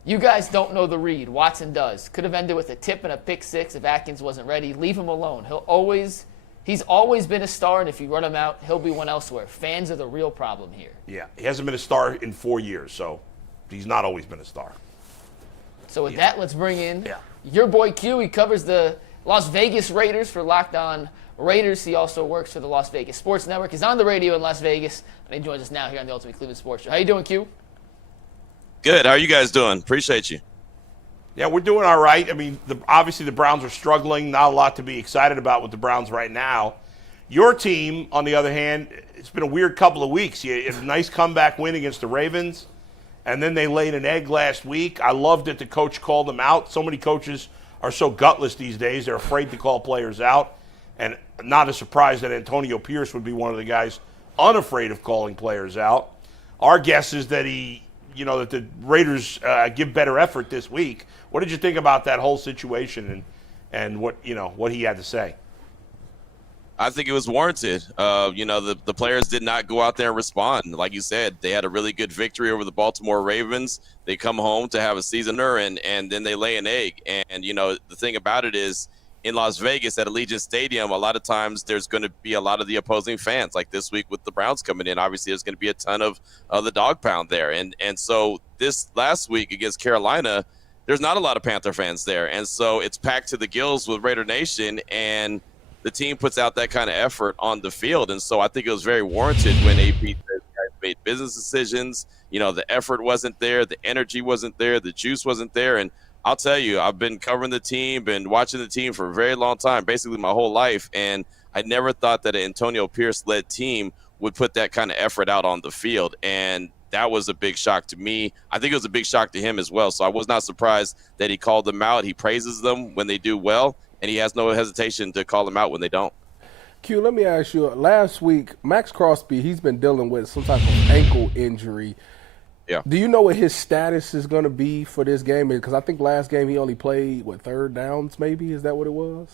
you guys don't know the read. Watson does. Could have ended with a tip and a pick 6 if Akins wasn't ready. Leave him alone. He's always been a star, and if you run him out, he'll be one elsewhere. Fans are the real problem here. Yeah, he hasn't been a star in 4 years, so he's not always been a star. So with that, let's bring in your boy Q. He covers the Las Vegas Raiders for Locked On Raiders. He also works for the Las Vegas Sports Network. He's on the radio in Las Vegas, and he joins us now here on the Ultimate Cleveland Sports Show. How you doing, Q? Good. How are you guys doing? Appreciate you. Yeah, we're doing all right. I mean, obviously the Browns are struggling. Not a lot to be excited about with the Browns right now. Your team, on the other hand, it's been a weird couple of weeks. You had a nice comeback win against the Ravens, and then they laid an egg last week. I loved that the coach called them out. So many coaches are so gutless these days. They're afraid to call players out. And not a surprise that Antonio Pierce would be one of the guys unafraid of calling players out. Our guess is that that the Raiders give better effort this week. What did you think about that whole situation and what he had to say? I think it was warranted. The players did not go out there and respond. Like you said, they had a really good victory over the Baltimore Ravens. They come home to have a seasoner, and then they lay an egg. And, the thing about it is, in Las Vegas at Allegiant Stadium, a lot of times there's going to be a lot of the opposing fans. Like this week with the Browns coming in, obviously there's going to be a ton of the dog pound there. And so this last week against Carolina, there's not a lot of Panther fans there. And so it's packed to the gills with Raider Nation, and the team puts out that kind of effort on the field. And so I think it was very warranted when AP made business decisions. The effort wasn't there. The energy wasn't there. The juice wasn't there. And I'll tell you, I've been covering the team, been watching the team for a very long time, basically my whole life, and I never thought that an Antonio Pierce-led team would put that kind of effort out on the field, and that was a big shock to me. I think it was a big shock to him as well, so I was not surprised that he called them out. He praises them when they do well, and he has no hesitation to call them out when they don't. Q, let me ask you, last week, Max Crosby, he's been dealing with some type of ankle injury. Yeah. Do you know what his status is going to be for this game? Because I think last game he only played, third downs maybe? Is that what it was?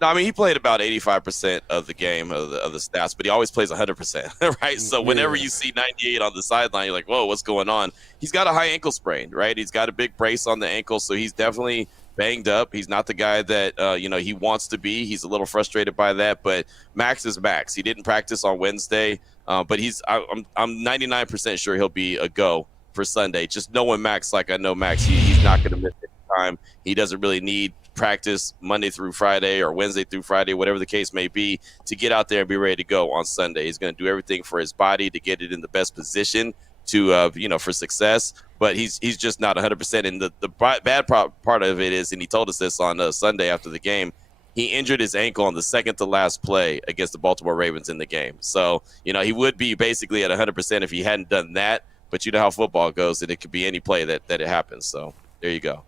No, I mean, he played about 85% of the game, of the snaps, but he always plays 100%, right? So whenever you see 98 on the sideline, you're like, whoa, what's going on? He's got a high ankle sprain, right? He's got a big brace on the ankle, so he's definitely banged up. He's not the guy that, he wants to be. He's a little frustrated by that, but Max is Max. He didn't practice on Wednesday. But I'm 99% sure he'll be a go for Sunday. Just knowing Max like I know Max, he's not going to miss any time. He doesn't really need practice Monday through Friday or Wednesday through Friday, whatever the case may be, to get out there and be ready to go on Sunday. He's going to do everything for his body to get it in the best position to, for success. But he's just not 100%. And the bad part of it is, and he told us this on Sunday after the game, he injured his ankle on the second to last play against the Baltimore Ravens in the game. So, he would be basically at 100% if he hadn't done that. But you know how football goes, and it could be any play that it happens. So there you go.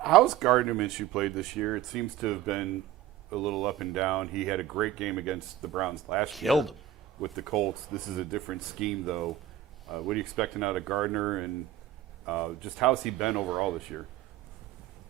How's Gardner Minshew played this year? It seems to have been a little up and down. He had a great game against the Browns last year with the Colts. This is a different scheme, though. What are you expecting out of Gardner, and just how's he been overall this year?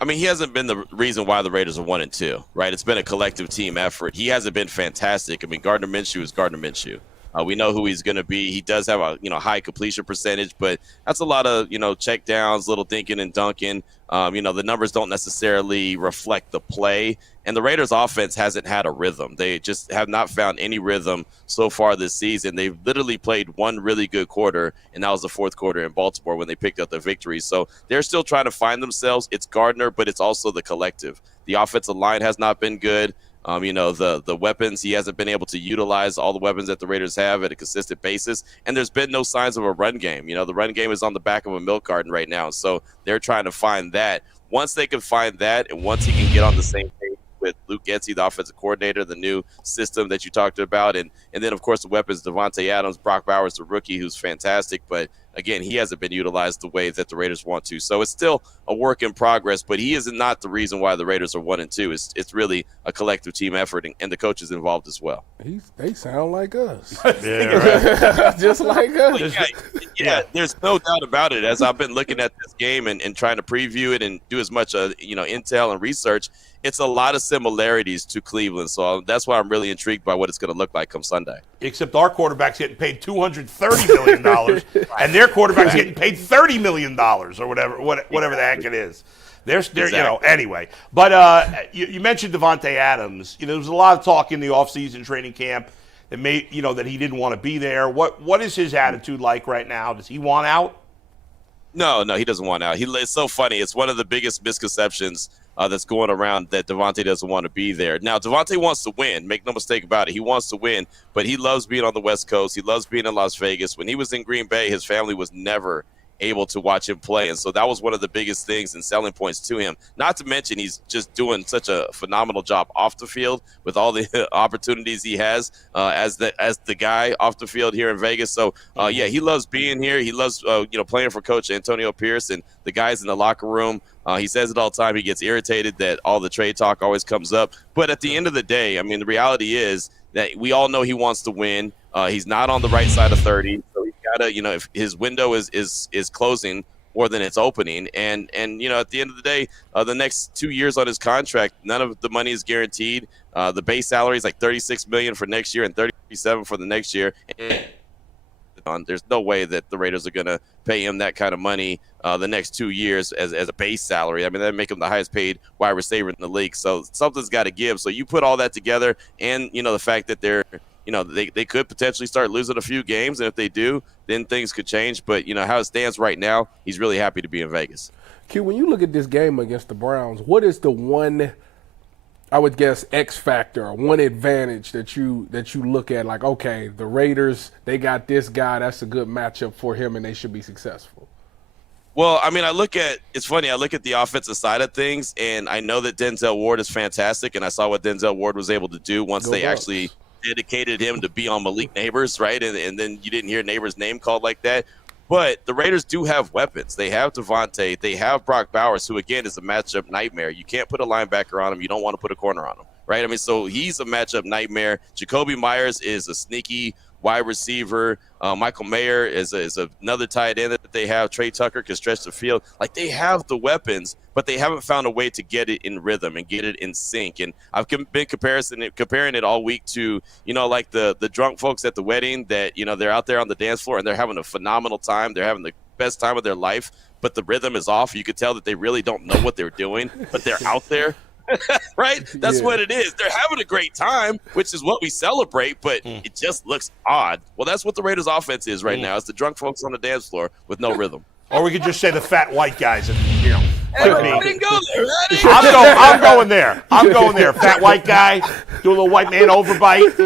I mean, he hasn't been the reason why the Raiders are 1-2, right? It's been a collective team effort. He hasn't been fantastic. I mean, Gardner Minshew is Gardner Minshew. We know who he's going to be. He does have a high completion percentage, but that's a lot of check downs, little thinking and dunking. The numbers don't necessarily reflect the play. And the Raiders' offense hasn't had a rhythm. They just have not found any rhythm so far this season. They've literally played one really good quarter, and that was the fourth quarter in Baltimore when they picked up the victory. So they're still trying to find themselves. It's Gardner, but it's also the collective. The offensive line has not been good. The weapons, he hasn't been able to utilize all the weapons that the Raiders have at a consistent basis. And there's been no signs of a run game. The run game is on the back of a milk carton right now. So they're trying to find that. Once they can find that, and once he can get on the same page with Luke Getsy, the offensive coordinator, the new system that you talked about, and then, of course, the weapons, Devontae Adams, Brock Bowers, the rookie, who's fantastic. But, again, he hasn't been utilized the way that the Raiders want to. So it's still a work in progress, but he is not the reason why the Raiders are 1-2. It's really a collective team effort, and the coaches involved as well. They sound like us. Yeah, right. Just like us. Yeah, there's no doubt about it. As I've been looking at this game and trying to preview it and do as much intel and research, it's a lot of similarities to Cleveland. So that's why I'm really intrigued by what it's going to look like come Sunday. Except our quarterback's getting paid $230 million, and their quarterback's getting paid $30 million or whatever the heck it is. Exactly. Anyway. But you mentioned Devontae Adams. There was a lot of talk in the offseason training camp that that he didn't want to be there. What is his attitude like right now? Does he want out? No, he doesn't want out. It's so funny. It's one of the biggest misconceptions that's going around that Devontae doesn't want to be there. Now, Devontae wants to win. Make no mistake about it. He wants to win, but he loves being on the West Coast. He loves being in Las Vegas. When he was in Green Bay, his family was never able to watch him play, and so that was one of the biggest things and selling points to him. Not to mention he's just doing such a phenomenal job off the field with all the opportunities he has as the guy off the field here in Vegas. So he loves being here. He loves playing for Coach Antonio Pierce and the guys in the locker room. He says it all the time. He gets irritated that all the trade talk always comes up, but at the end of the day, I mean, the reality is that we all know he wants to win. He's not on the right side of 30, so he's got to, if his window is closing more than it's opening, and at the end of the day, the next 2 years on his contract, none of the money is guaranteed. The base salary is like $36 million for next year and $37 for the next year. There's no way that the Raiders are going to pay him that kind of money the next 2 years as a base salary. I mean, that'd make him the highest paid wide receiver in the league. So something's got to give. So you put all that together, and the fact that they're they could potentially start losing a few games, and if they do, then things could change. But how it stands right now, he's really happy to be in Vegas. Q, when you look at this game against the Browns, what is the one, I would guess, X factor, or one advantage that you look at, like, okay, the Raiders, they got this guy, that's a good matchup for him, and they should be successful? Well, I mean, it's funny, I look at the offensive side of things, and I know that Denzel Ward is fantastic, and I saw what Denzel Ward was able to do once they actually dedicated him to be on Malik Neighbors, right? And then you didn't hear Neighbors' name called like that. But the Raiders do have weapons. They have Devontae. They have Brock Bowers, who, again, is a matchup nightmare. You can't put a linebacker on him. You don't want to put a corner on him, right? I mean, so he's a matchup nightmare. Jacoby Myers is a sneaky wide receiver. Michael Mayer is another tight end that they have. Trey Tucker can stretch the field. Like, they have the weapons, but they haven't found a way to get it in rhythm and get it in sync. And I've been comparing it all week to, like the drunk folks at the wedding that, they're out there on the dance floor and they're having a phenomenal time. They're having the best time of their life, but the rhythm is off. You could tell that they really don't know what they're doing, but they're out there. Right? That's what it is. They're having a great time, which is what we celebrate, but it just looks odd. Well, that's what the Raiders offense is right now. It's the drunk folks on the dance floor with no rhythm. Or we could just say the fat white guys. I didn't go there. I'm going there. I'm going there. Fat white guy, do a little white man overbite.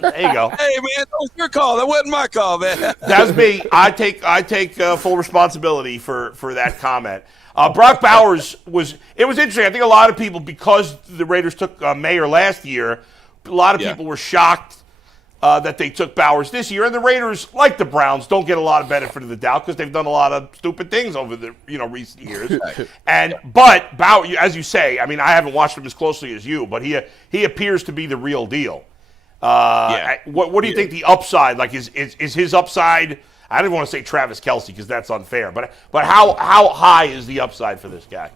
There you go. Hey, man, that was your call. That wasn't my call, man. That's me. I take full responsibility for that comment. Brock Bowers was interesting. I think a lot of people, because the Raiders took Mayer last year, a lot of people were shocked that they took Bowers this year. And the Raiders, like the Browns, don't get a lot of benefit of the doubt because they've done a lot of stupid things over the recent years. But Bowers, as you say, I mean, I haven't watched him as closely as you, but he appears to be the real deal. What do you think the upside, like, is his upside? I don't want to say Travis Kelce because that's unfair, but how high is the upside for this guy?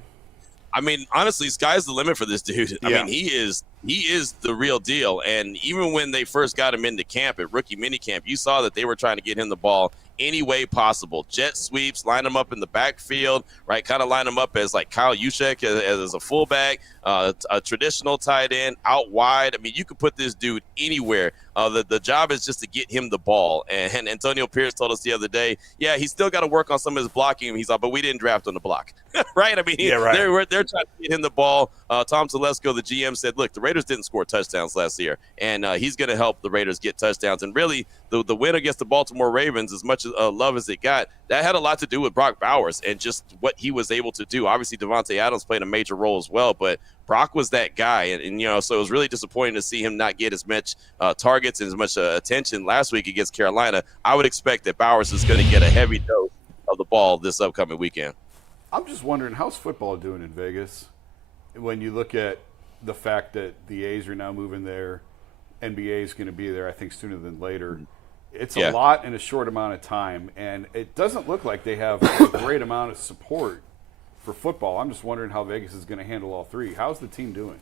I mean, honestly, sky's the limit for this dude. I mean, he is he is the real deal. And even when they first got him into camp at rookie minicamp, you saw that they were trying to get him the ball any way possible. Jet sweeps, line him up in the backfield, right? Kind of line him up as like Kyle Juszczyk as a fullback, a traditional tight end, out wide. I mean, you could put this dude anywhere. The job is just to get him the ball. And Antonio Pierce told us the other day, yeah, he's still got to work on some of his blocking. He's like, but we didn't draft him to block, right? I mean, they're trying to get him the ball. Tom Telesco, the GM, said, look, the Raiders didn't score touchdowns last year, and he's going to help the Raiders get touchdowns. And really, the win against the Baltimore Ravens, as much love as it got, that had a lot to do with Brock Bowers and just what he was able to do. Obviously, Devontae Adams played a major role as well, but Brock was that guy. And so it was really disappointing to see him not get as much targets and as much attention last week against Carolina. I would expect that Bowers is going to get a heavy dose of the ball this upcoming weekend. I'm just wondering, how's football doing in Vegas when you look at the fact that the A's are now moving there, NBA is going to be there, I think, sooner than later. It's a lot in a short amount of time, and it doesn't look like they have a great amount of support for football. I'm just wondering how Vegas is going to handle all three. How's the team doing?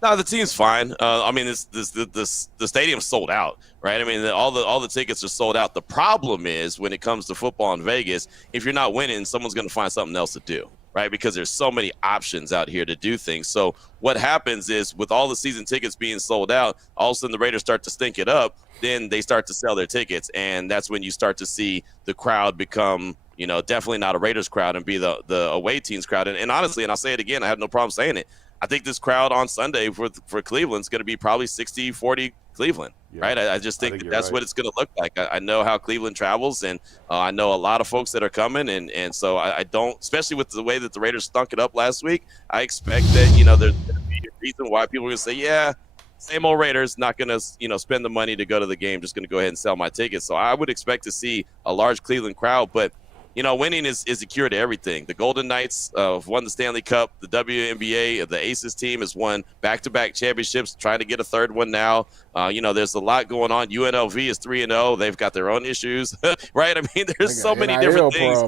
No, the team's fine. I mean, the stadium's sold out, right? I mean, all the tickets are sold out. The problem is when it comes to football in Vegas, if you're not winning, someone's going to find something else to do, right? Because there's so many options out here to do things. So what happens is with all the season tickets being sold out, all of a sudden the Raiders start to stink it up. Then they start to sell their tickets, and that's when you start to see the crowd become, definitely not a Raiders crowd and be the away team's crowd. And honestly, and I'll say it again, I have no problem saying it, I think this crowd on Sunday for Cleveland is going to be probably 60-40 Cleveland, right? I just think that's what it's going to look like. I know how Cleveland travels, and I know a lot of folks that are coming, and so I don't, especially with the way that the Raiders stunk it up last week, I expect that, there's going to be a reason why people are going to say, yeah, same old Raiders, not going to, spend the money to go to the game, just going to go ahead and sell my tickets. So I would expect to see a large Cleveland crowd, but winning is a cure to everything. The Golden Knights have won the Stanley Cup. The WNBA, the Aces team, has won back-to-back championships, trying to get a third one now. There's a lot going on. UNLV is 3-0. They've got their own issues, right? I mean, there's so many different things.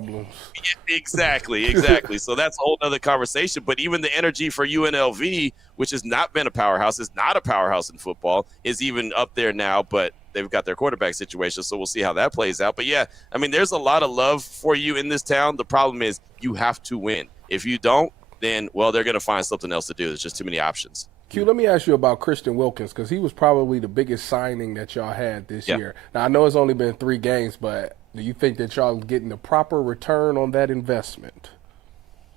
Yeah, exactly. So that's a whole other conversation. But even the energy for UNLV, which has not been a powerhouse, is not a powerhouse in football, is even up there now. But they've got their quarterback situation, so we'll see how that plays out. But, yeah, I mean, there's a lot of love for you in this town. The problem is you have to win. If you don't, then, well, they're going to find something else to do. There's just too many options. Q, let me ask you about Christian Wilkins, because he was probably the biggest signing that y'all had this year. Now, I know it's only been 3 games, but do you think that y'all getting the proper return on that investment?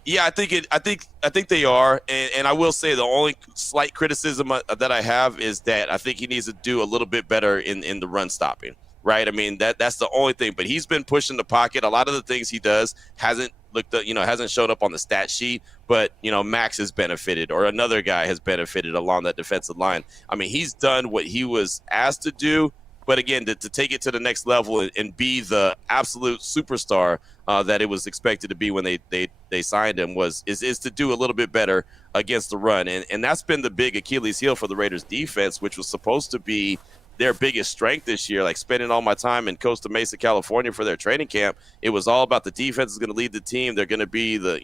Yeah, I think they are, and I will say the only slight criticism that I have is that I think he needs to do a little bit better in the run stopping, right? I mean that's the only thing. But he's been pushing the pocket. A lot of the things he does hasn't shown up on the stat sheet. But Max has benefited, or another guy has benefited along that defensive line. I mean, he's done what he was asked to do. But again, to take it to the next level and be the absolute superstar that it was expected to be when they signed him is to do a little bit better against the run. And that's been the big Achilles heel for the Raiders defense, which was supposed to be their biggest strength this year. Like spending all my time in Costa Mesa, California for their training camp, it was all about the defense is going to lead the team. They're going to be the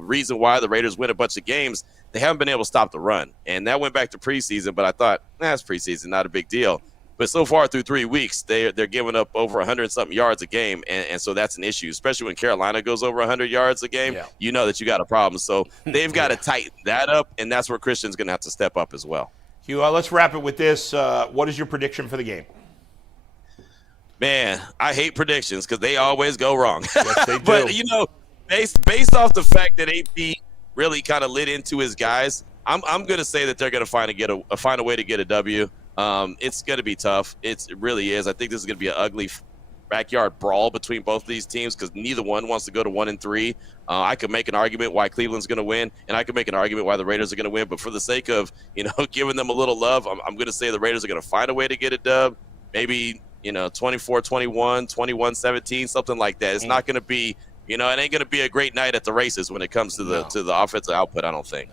reason why the Raiders win a bunch of games. They haven't been able to stop the run. And that went back to preseason, but I thought, it's preseason, not a big deal. But so far through 3 weeks, they're giving up over 100-something yards a game, and so that's an issue, especially when Carolina goes over 100 yards a game. Yeah. You know that you got a problem. So they've got to tighten that up, and that's where Christian's going to have to step up as well. Hugh, let's wrap it with this. What is your prediction for the game? Man, I hate predictions because they always go wrong. Yes, they do. But, based off the fact that AP really kind of lit into his guys, I'm going to say that they're going to find a way to get a W. It's going to be tough. It really is. I think this is going to be an ugly backyard brawl between both of these teams because neither one wants to go to 1-3. I could make an argument why Cleveland's going to win, and I could make an argument why the Raiders are going to win. But for the sake of giving them a little love, I'm going to say the Raiders are going to find a way to get a dub. Maybe 24-21, 21-17, something like that. It's not going to be it ain't going to be a great night at the races when it comes to the offensive output. I don't think.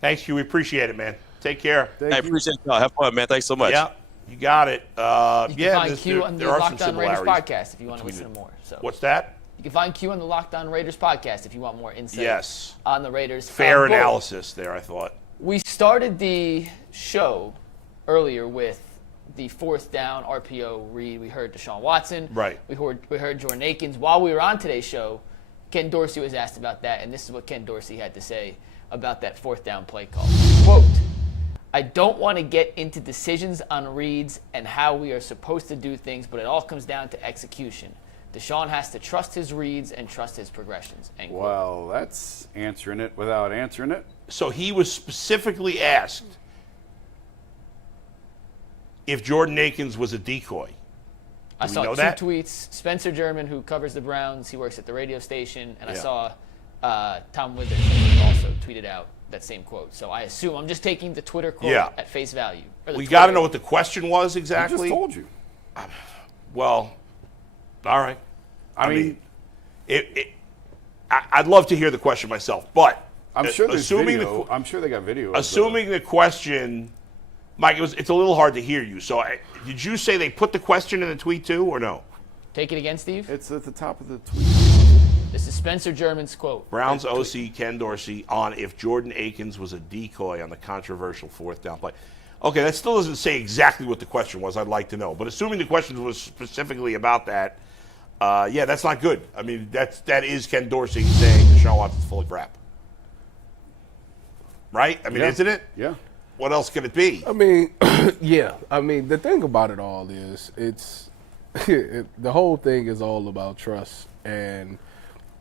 Thanks, Hugh. We appreciate it, man. Take care. I appreciate it. Have fun, man. Thanks so much. Yeah, you got it. You can find Q on the Locked On Raiders podcast if you want to listen to more. So. What's that? You can find Q on the Locked On Raiders podcast if you want more insight on the Raiders. Fair analysis there, I thought. We started the show earlier with the fourth down RPO read. We heard Deshaun Watson. Right. We heard Jordan Akins. While we were on today's show, Ken Dorsey was asked about that, and this is what Ken Dorsey had to say about that fourth down play call. Quote, I don't want to get into decisions on reads and how we are supposed to do things, but it all comes down to execution. Deshaun has to trust his reads and trust his progressions. End quote. Well, that's answering it without answering it. So he was specifically asked if Jordan Akins was a decoy. I saw know two that? tweets. Spencer German, who covers the Browns, he works at the radio station, and I saw Tom Withers also tweeted out that same quote. So I assume I'm just taking the Twitter quote at face value. We got to know what the question was exactly. I just told you. Well, all right. I mean, I'd love to hear the question myself, but I'm sure there's assuming video. I'm sure they got video. Assuming the question, Mike, it's a little hard to hear you. So did you say they put the question in the tweet too, or no? Take it again, Steve. It's at the top of the tweet. This is Spencer German's quote. Browns OC Ken Dorsey on if Jordan Akins was a decoy on the controversial fourth down play. Okay, that still doesn't say exactly what the question was. I'd like to know. But assuming the question was specifically about that, that's not good. I mean, that is Ken Dorsey saying Deshaun Watson's full of crap. Right? I mean, isn't it? Yeah. What else could it be? I mean, yeah. I mean, the thing about it all is the whole thing is all about trust. And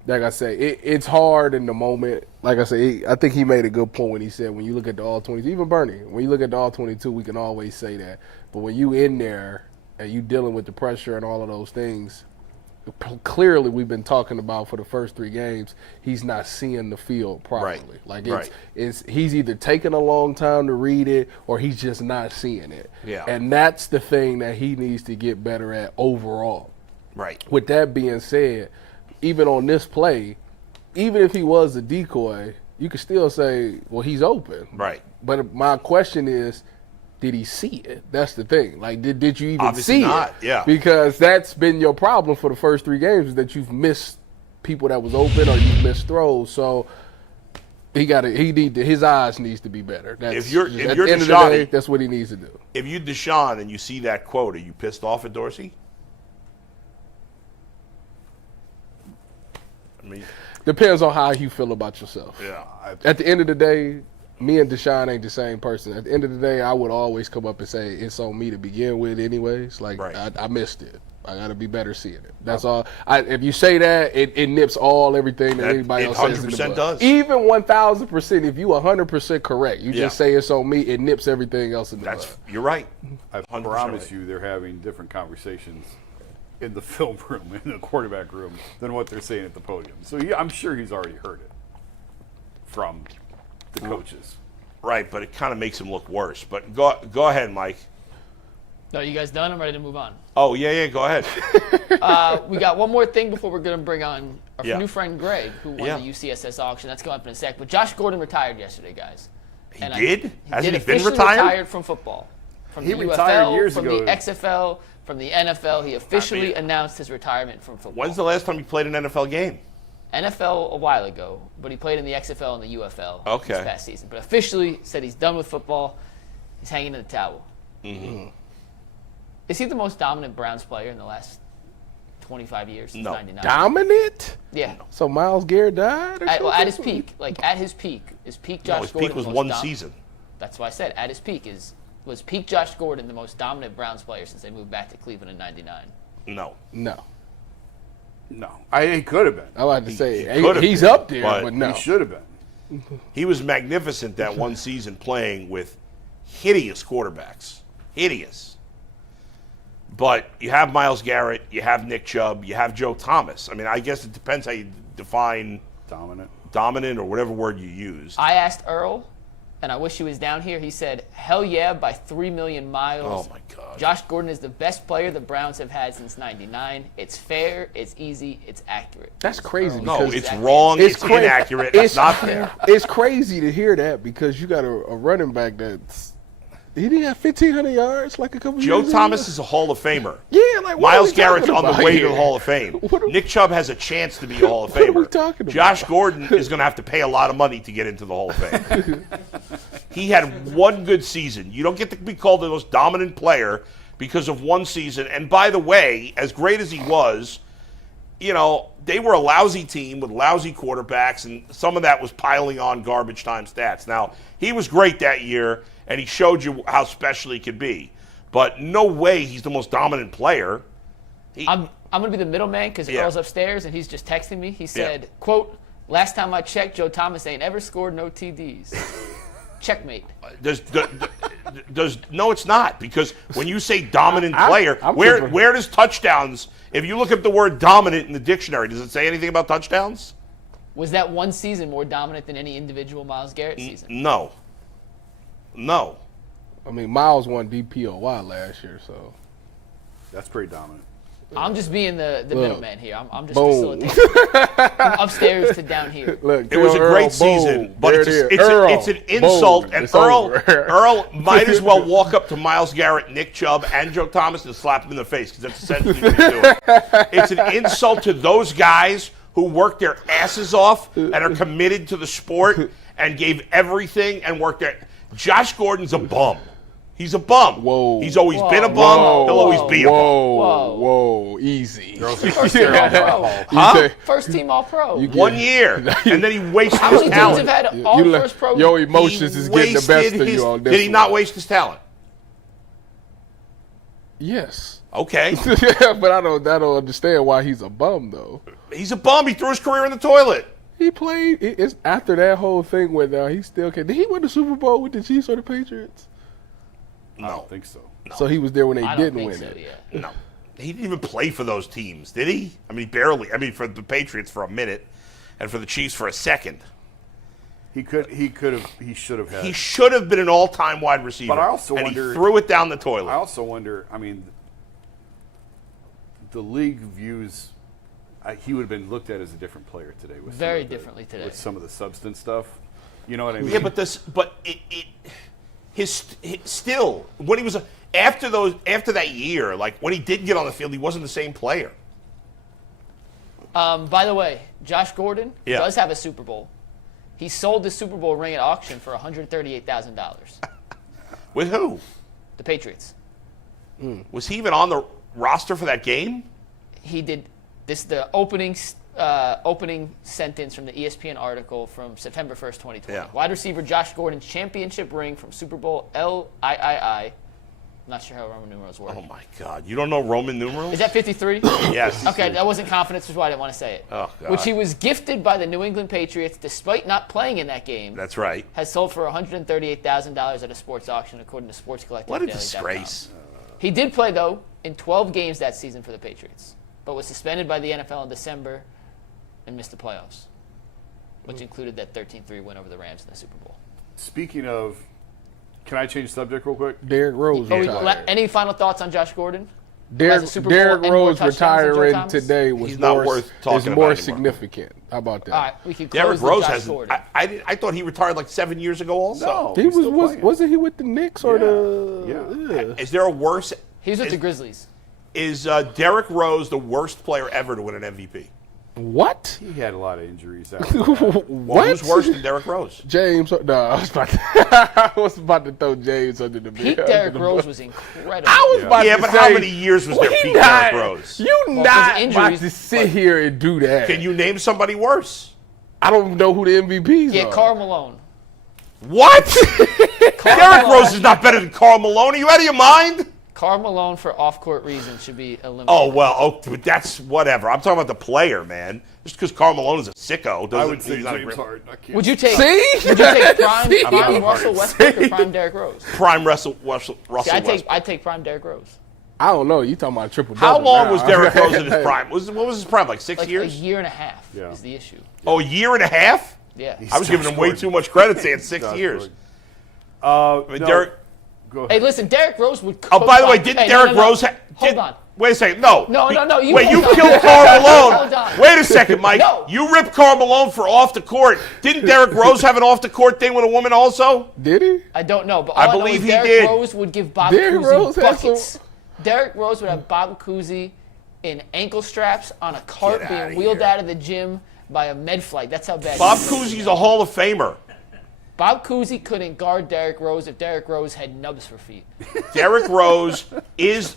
like I say, it's hard in the moment. Like I say, I think he made a good point when he said when you look at the all-22, even Bernie, when you look at the all-22, we can always say that. But when you in there and you dealing with the pressure and all of those things, clearly we've been talking about for the first 3 games, he's not seeing the field properly. Right. Like he's either taking a long time to read it or he's just not seeing it. Yeah. And that's the thing that he needs to get better at overall. Right. With that being said, even on this play, even if he was a decoy, you could still say, well, he's open. Right. But my question is, did he see it? That's the thing. Like, did you even Obviously see not. it? Yeah. Because that's been your problem for the first 3 games is that you've missed people that was open or you've missed throws. So his eyes needs to be better. That's, if you're at the end Deshaun, of the day, that's what he needs to do. If you're Deshaun and you see that quote, are you pissed off at Dorsey? I mean, depends on how you feel about yourself. Yeah. At the end of the day, me and Deshaun ain't the same person. At the end of the day, I would always come up and say it's on me to begin with anyways. Like, I missed it. I got to be better seeing it. That's all. If you say that, it nips everything that anybody else says. 100% does. Even 1,000%, if you 100% correct, you just say it's on me, it nips everything else in the bud. You're right. I promise you they're having different conversations in the film room, in the quarterback room, than what they're saying at the podium. So I'm sure he's already heard it from the coaches. Right, but it kind of makes him look worse. But go ahead, Mike. No, you guys done? I'm ready to move on. Oh, yeah, go ahead. We got one more thing before we're going to bring on our new friend Greg, who won the UCSS auction. That's coming up in a sec. But Josh Gordon retired yesterday, guys. He did? Hasn't he been retired from football? From he the retired UFL, years from ago. the XFL, from the NFL. He officially announced his retirement from football. When's the last time he played an NFL game? NFL a while ago, but he played in the XFL and the UFL this past season. But officially said he's done with football. He's hanging in the towel. Mm-hmm. Is he the most dominant Browns player in the last 25 years since 99? Dominant? Yeah. So Myles Garrett died? At his peak. Like, at his peak. Is peak Josh Gordon his peak was the most one dominant? season. That's why I said at his peak. Was peak Josh Gordon the most dominant Browns player since they moved back to Cleveland in 99? No. He could have been. I like to say he's up there, but no. He should have been. He was magnificent that one season playing with hideous quarterbacks. Hideous. But you have Myles Garrett, you have Nick Chubb, you have Joe Thomas. I mean, I guess it depends how you define dominant or whatever word you use. I asked Earl, and I wish he was down here. He said, hell yeah, by 3 million miles. Oh, my God. Josh Gordon is the best player the Browns have had since 99. It's fair, it's easy, it's accurate. That's crazy. No, it's wrong, it's inaccurate, it's not fair. It's crazy to hear that because you got a running back that's – he didn't have 1,500 yards like a couple years ago. Joe Thomas is a Hall of Famer. Yeah, like what Myles Garrett's on the way to the Hall of Fame. What Nick Chubb has a chance to be a Hall of Famer. What are we talking about? Josh Gordon is going to have to pay a lot of money to get into the Hall of Fame. He had one good season. You don't get to be called the most dominant player because of one season. And by the way, as great as he was, you know, they were a lousy team with lousy quarterbacks, and some of that was piling on garbage time stats. Now, he was great that year, and he showed you how special he could be. But no way he's the most dominant player. I'm going to be the middleman because Earl's upstairs, and he's just texting me. He said, quote, last time I checked, Joe Thomas ain't ever scored no TDs. Checkmate. No, it's not, because when you say dominant player, where does touchdowns, if you look up the word dominant in the dictionary, does it say anything about touchdowns? Was that one season more dominant than any individual Myles Garrett season? No. I mean, Myles won DPOY last year, so. That's pretty dominant. I'm just being the middleman here. I'm just facilitating. From upstairs to down here. Look, it was a great season, but it's an insult. Boom. And Earl might as well walk up to Myles Garrett, Nick Chubb, and Joe Thomas and slap him in the face, because that's essentially what he's doing. It's an insult to those guys who work their asses off and are committed to the sport and gave everything and worked there. Josh Gordon's a bum. He's a bum. Whoa. He's always been a bum. He'll always be a bum. Whoa, easy. First team All-Pro. 1 year. And then he wasted How his many teams talent. have had all-first pro? Your emotions is getting the best of you on this. Did he not waste his talent? Yes. Okay. But I don't understand why he's a bum, though. He's a bum. He threw his career in the toilet. He played. It's after that whole thing where he still can. Did he win the Super Bowl with the Chiefs or the Patriots? No. I don't think so. No. So he was there when they didn't win so, it. Yeah. No. He didn't even play for those teams, did he? I mean, barely. I mean, for the Patriots for a minute and for the Chiefs for a second. He should have had. He should have been an all-time wide receiver. But I also wonder. He threw it down the toilet. I also wonder, I mean, the league views, he would have been looked at as a different player today. Very differently today. With some of the substance stuff. You know what I mean? Yeah, but still, when he was after that year, like when he did get on the field, he wasn't the same player. By the way, Josh Gordon Yeah. does have a Super Bowl. He sold the Super Bowl ring at auction for $138,000. With who? The Patriots. Was he even on the roster for that game? He did. This is the opening sentence from the ESPN article from September 1st, 2020. Yeah. Wide receiver Josh Gordon's championship ring from Super Bowl LIII. Not sure how Roman numerals work. Oh my God! You don't know Roman numerals? Is that 53? Yes. Okay, that wasn't confidence, which is why I didn't want to say it. Oh God. Which he was gifted by the New England Patriots, despite not playing in that game. That's right. Has sold for $138,000 at a sports auction, according to Sports Collective. What a disgrace. He did play, though, in 12 games that season for the Patriots, but was suspended by the NFL in December and missed the playoffs, which included that 13-3 win over the Rams in the Super Bowl. Speaking of, can I change subject real quick? Derrick Rose retired. Any final thoughts on Josh Gordon? Derrick Rose retiring today was not worth talking about more anymore. significant. How about that? All right, we can close Derrick Rose Josh hasn't. Gordon. I thought he retired like 7 years ago. Also, No. He He's still playing. wasn't he with the Knicks or Yeah. Is there a worse? He was with the Grizzlies. Is Derrick Rose the worst player ever to win an MVP? What? He had a lot of injuries after that. Well, What? who's worse than Derrick Rose? James? No, I was about to throw James under the Peak bus. Derrick Rose was incredible. I was about to But say, how many years was there peak Derrick Rose? You Well, not his about injuries, to sit here and do that. Can you name somebody worse? I don't know who the MVPs Yeah, are. Karl Malone. What? Derrick Rose is not better than Karl Malone. Are you out of your mind? Karl Malone, for off-court reasons, should be eliminated. Oh, well, but that's whatever. I'm talking about the player, man. Just because Karl Malone is a sicko doesn't I would say he's not a James great- Harden. I can't. Would you take See? Would you take prime See? Russell Westbrook or prime Derrick Rose? prime Russell See, Westbrook. I'd take prime Derrick Rose. I don't know. You talking about triple How double long now. was Derrick Rose in his prime? What was his prime, like 6 Like years? a year and a half Yeah. is the issue. Oh, a year and a half? Yeah. I was giving him way too much credit saying 6 Josh years. Gordon. I mean, No, Derrick. go ahead. Hey, listen, Derrick Rose would. Oh, by the way, didn't Hey, Derrick no. Rose? Hold on. Wait a second. No. No. Wait, you hold on. killed Karl Malone. Hold on. Wait a second, Mike. No. You ripped Karl Malone for off the court. Didn't Derrick Rose have an off the court thing with a woman also? Did he? I don't know, but all I I know believe is he Derrick did. Rose would give Bob Derrick Rose Cousy had buckets. some- Derrick Rose would have Bob Cousy in ankle straps on a cart Get outta being wheeled here. out of the gym by a med flight. That's how bad. Bob he was. Cousy's a Hall of Famer. Bob Cousy couldn't guard Derrick Rose if Derrick Rose had nubs for feet. Derrick Rose is.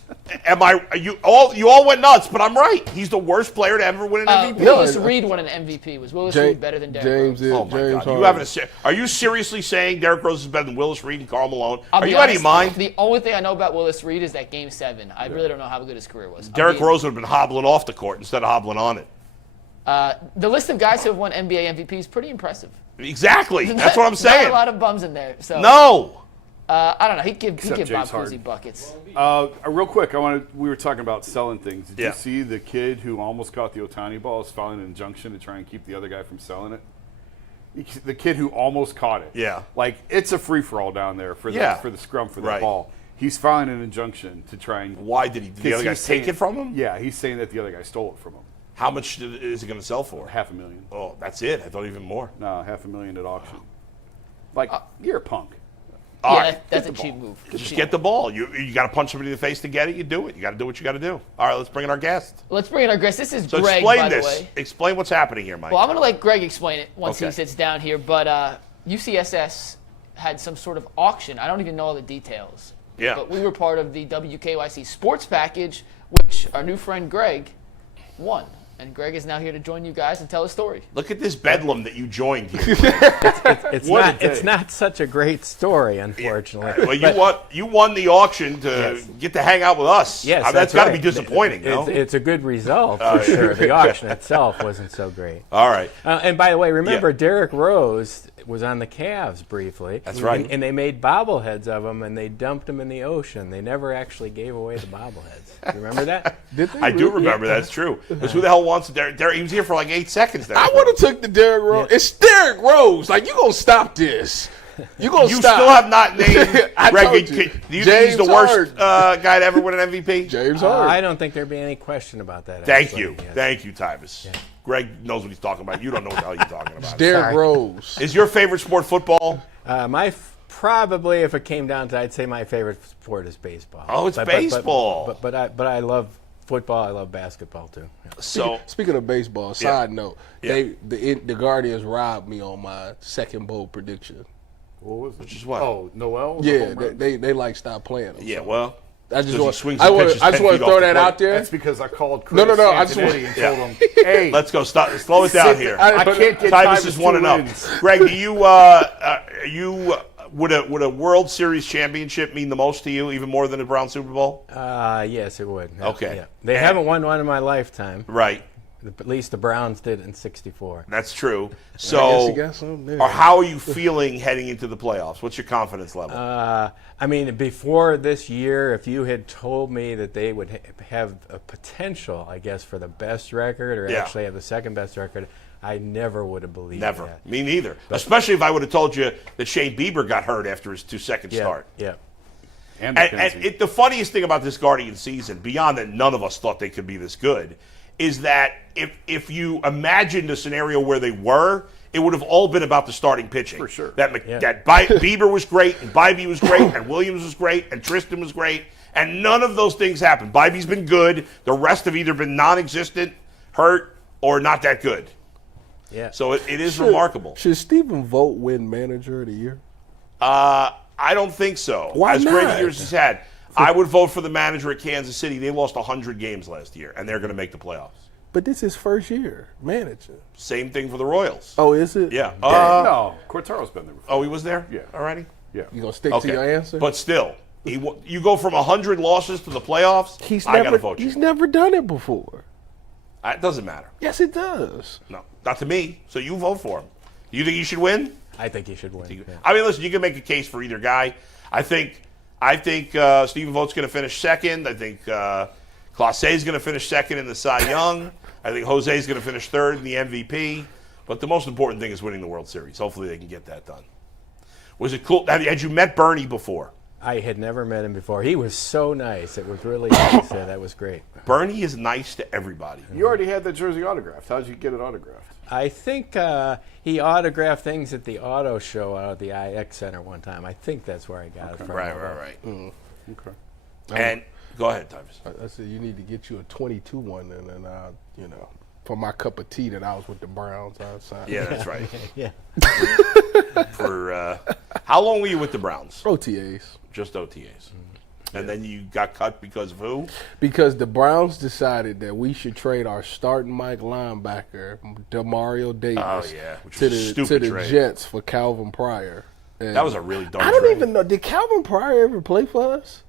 You all went nuts, but I'm right. He's the worst player to ever win an MVP. Willis Reed won an MVP. Was Willis Reed better than Derrick Rose? Oh my God! Are you seriously saying Derrick Rose is better than Willis Reed and Karl Malone? Are you out of your mind? The only thing I know about Willis Reed is that Game 7. I really don't know how good his career was. Derrick Rose would have been hobbling off the court instead of hobbling on it. The list of guys who have won NBA MVP is pretty impressive. Exactly. That's what I'm saying. Not a lot of bums in there. So no. I don't know. He'd give Bob James Cousy buckets. Real quick, we were talking about selling things. Did Yeah. you see the kid who almost caught the Ohtani ball is filing an injunction to try and keep the other guy from selling it? The kid who almost caught it. Yeah. Like, it's a free-for-all down there for the scrum for the ball. He's filing an injunction to try and... Why did the other guy take it from him? Yeah, he's saying that the other guy stole it from him. How much is it going to sell for? $500,000. Oh, that's it. I thought even more. No, $500,000 at auction. Like, you're a punk. All Yeah, right. that's a cheap move. Just get the ball. You got to punch somebody in the face to get it. You do it. You got to do what you got to do. All right, let's bring in our guest. Let's bring in our guest. This is So Greg, explain by this. the way. Explain what's happening here, Mike. Well, I'm going to let Greg explain it once Okay. he sits down here. But UCSS had some sort of auction. I don't even know all the details. Yeah. But we were part of the WKYC sports package, which our new friend Greg won. And Greg is now here to join you guys and tell a story. Look at this bedlam that you joined here. It's not such a great story, unfortunately. Well, you won the auction to get to hang out with us. Yes, I mean, that's got to be right. disappointing, no? It's a good result for sure. The auction itself wasn't so great. All right. And by the way, remember Derrick Rose was on the Cavs briefly. That's right. And they made bobbleheads of him, and they dumped them in the ocean. They never actually gave away the bobbleheads. You remember that? Did they I do remember that. It's true. Because who the hell wants Derrick? He was here for like 8 seconds there. I would have took the Derrick Rose. Yeah. It's Derrick Rose. Like, you going to stop this. You still have not named Greg. Do you think he's the worst guy to ever win an MVP? James Harden. I don't think there'd be any question about that. Thank you, Tyvus. Yeah. Greg knows what he's talking about. You don't know what the hell you're talking about. Derrick Rose. Is your favorite sport football? Probably, if it came down to, I'd say my favorite sport is baseball. Oh, it's baseball. But I love football. I love basketball too. Yeah. So speaking of baseball, side note, the Guardians robbed me on my second bold prediction. What was it? Which is what? Oh, Noel? Yeah, they like stopped playing them. Yeah, so. well, I just want to throw that out there. That's because I called Chris No. I just want and told him, hey, let's go. Slow it down here. I can't get Tyvus is 1-0. Greg, would a World Series championship mean the most to you, even more than a Brown Super Bowl? Yes, it would. Yeah, Okay. Yeah. They haven't won one in my lifetime. Right. At least the Browns did in '64. That's true. So, or how are you feeling heading into the playoffs? What's your confidence level? I mean, before this year, if you had told me that they would have a potential, I guess, for the best record or actually have the second best record, I never would have believed that. Never. Me neither. But, especially if I would have told you that Shane Bieber got hurt after his 2-second start. Yeah. And the funniest thing about this Guardian season, beyond that none of us thought they could be this good, is that if you imagined a scenario where they were, it would have all been about the starting pitching. For sure. That Bieber was great, and Bybee was great, and Williams was great, and Tristan was great, and none of those things happened. Bybee's been good. The rest have either been non-existent, hurt, or not that good. Yeah. So it is remarkable. Should Stephen Vogt win Manager of the Year? I don't think so. Why as not? great years as he's had. I would vote for the manager at Kansas City. They lost 100 games last year, and they're going to make the playoffs. But this is first year manager. Same thing for the Royals. Oh, is it? Yeah. No, Cortaro's been there before. Oh, he was there? Yeah. Alrighty. Yeah. You going to stick to your answer? But still, you go from 100 losses to the playoffs, I got to vote you. He's never done it before. It doesn't matter. Yes, it does. No, not to me. So you vote for him. Do you think he should win? I think he should win. Yeah. I mean, listen, you can make a case for either guy. I think Stephen Vogt's going to finish second. I think Clase's going to finish second in the Cy Young. I think Jose's going to finish third in the MVP. But the most important thing is winning the World Series. Hopefully they can get that done. Was it cool? Had you met Bernie before? I had never met him before. He was so nice. It was really nice. That was great. Bernie is nice to everybody. You already had that jersey autographed. How did you get it autographed? I think he autographed things at the auto show out at the IX Center one time. I think that's where I got it from. Right. Mm-hmm. Okay. And go ahead, Tyvus. I said you need to get you a 22 one, and then for my cup of tea that I was with the Browns outside. Yeah, that's right. Yeah. For how long were you with the Browns? OTAs. Just OTAs. And then you got cut because of who? Because the Browns decided that we should trade our starting Mike linebacker, Demario Davis, to the Jets for Calvin Pryor. And that was a really dumb I don't trade. even know. Did Calvin Pryor ever play for us?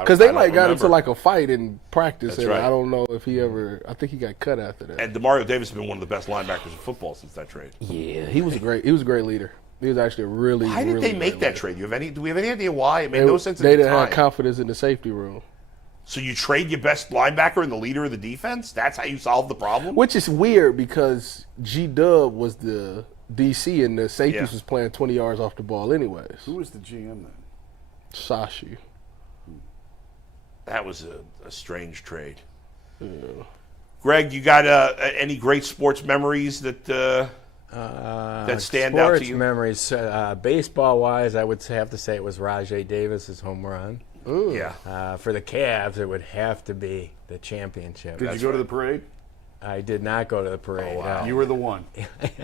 Because they got into like a fight in practice, and I don't know if he ever. I think he got cut after that. And Demario Davis has been one of the best linebackers in football since that trade. Yeah, he was a great leader. He was actually a really. Why did they make that trade? Do we have any idea why? It made no sense. They didn't have confidence in the safety room. So you trade your best linebacker and the leader of the defense? That's how you solve the problem? Which is weird because G-Dub was the DC and the safeties was playing 20 yards off the ball anyways. Who was the GM then? Sashi. That was a strange trade. Yeah. Greg, you got any great sports memories that stand out to you? Sports memories, baseball-wise, I would have to say it was Rajay Davis's home run. Ooh. Yeah. For the Cavs, it would have to be the championship. Did you go to the parade? I did not go to the parade. Oh, wow. You were the one.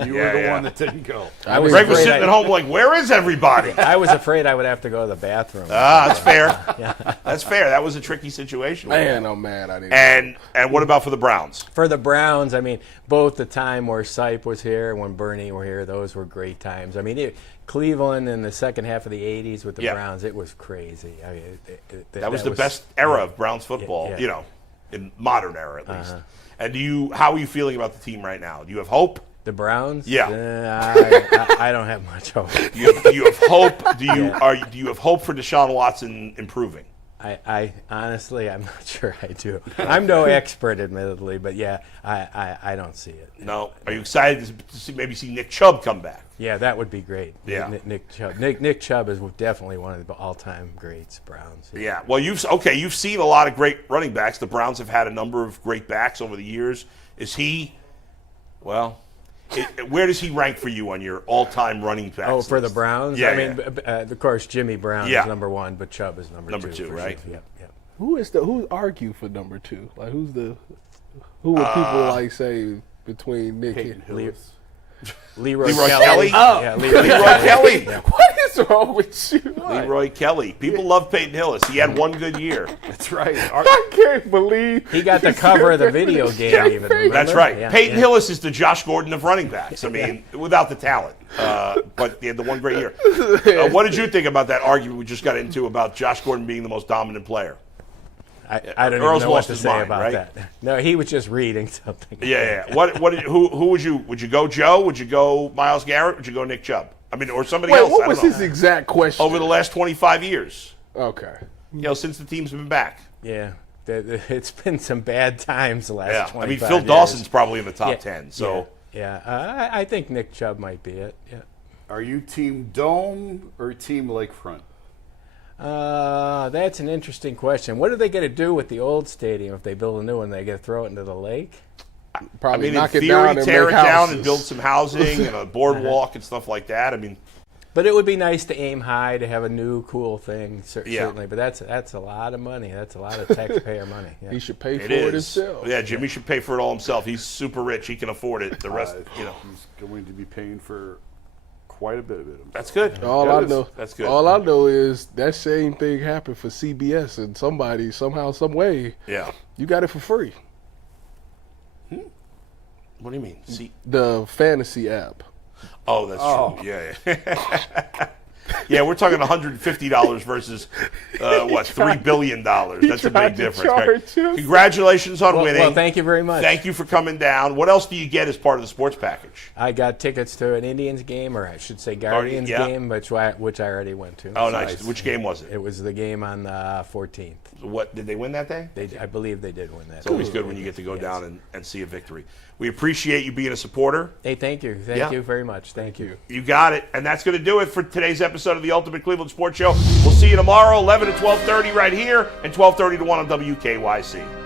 You were the one that didn't go. Greg was sitting at home like, where is everybody? I was afraid I would have to go to the bathroom. That's fair. That's fair. That was a tricky situation. Man, I'm mad I didn't. And what about for the Browns? For the Browns, I mean, both the time where Sipe was here and when Bernie were here, those were great times. I mean, Cleveland in the second half of the 80s with the Browns, it was crazy. I mean, that was the best era of Browns football, you know, in modern era at least. And how are you feeling about the team right now? Do you have hope? The Browns? Yeah. I don't have much hope. You have hope? Do you have hope for Deshaun Watson improving? I honestly, I'm not sure I do. I'm no expert, admittedly, but I don't see it. No. Are you excited to maybe see Nick Chubb come back? Yeah, that would be great. Yeah. Nick Chubb. Nick Chubb is definitely one of the all-time greats, Browns. Yeah. Well, you've seen a lot of great running backs. The Browns have had a number of great backs over the years. Is he? Well. Where does he rank for you on your all-time running backs? Oh, for the Browns? Yeah, I mean, of course, Jimmy Brown is number one, but Chubb is number two. Number two, right? Sure. Yep. Who argue for number two? Like who would people like say between Nick and Leroy Kelly? Oh. Yeah, Leroy Kelly. What is wrong with you? Leroy Kelly. People love Peyton Hillis. He had one good year. That's right. I can't believe he got the cover of the video game. Even remember? That's right. Yeah, Peyton Hillis is the Josh Gordon of running backs. I mean, without the talent, but he had the one great year. What did you think about that argument we just got into about Josh Gordon being the most dominant player? I don't even know what to say about that. No, he was just reading something. Yeah. Who would you? Would you go Joe? Would you go Myles Garrett? Would you go Nick Chubb? I mean, or somebody else? What was his exact question? Over the last 25 years. Okay. Since the team's been back. Yeah. It's been some bad times the last 25 years. I mean, Phil Dawson's probably in the top 10. So. Yeah. I think Nick Chubb might be it. Yeah. Are you team Dome or team Lakefront? That's an interesting question. What are they going to do with the old stadium if they build a new one? They going to throw it into the lake? Probably knock it down and tear it down and build some housing and a boardwalk and stuff like that. I mean, but it would be nice to aim high to have a new cool thing, certainly. But that's a lot of money. That's a lot of taxpayer money. Yeah. He should pay for it himself. Yeah, Jimmy should pay for it all himself. He's super rich. He can afford it. The rest, he's going to be paying for quite a bit of it. That's good. That's good. All I know is that same thing happened for CBS, and somebody somehow, some way, you got it for free. What do you mean? The fantasy app. Oh, that's true. Yeah. Yeah, we're talking $150 versus $3 billion. That's a big difference. Congratulations on winning. Well, thank you very much. Thank you for coming down. What else do you get as part of the sports package? I got tickets to an Indians game, or I should say Guardians game, which I already went to. Oh, nice. Which game was it? It was the game on the 14th. What did they win that day? I believe they did win that. It's always good when you get to go down and see a victory. We appreciate you being a supporter. Hey, thank you. Thank you very much. Thank you. You got it. And that's going to do it for today's episode of the Ultimate Cleveland Sports Show. We'll see you tomorrow, 11 to 12:30 right here, and 12:30 to 1 on WKYC.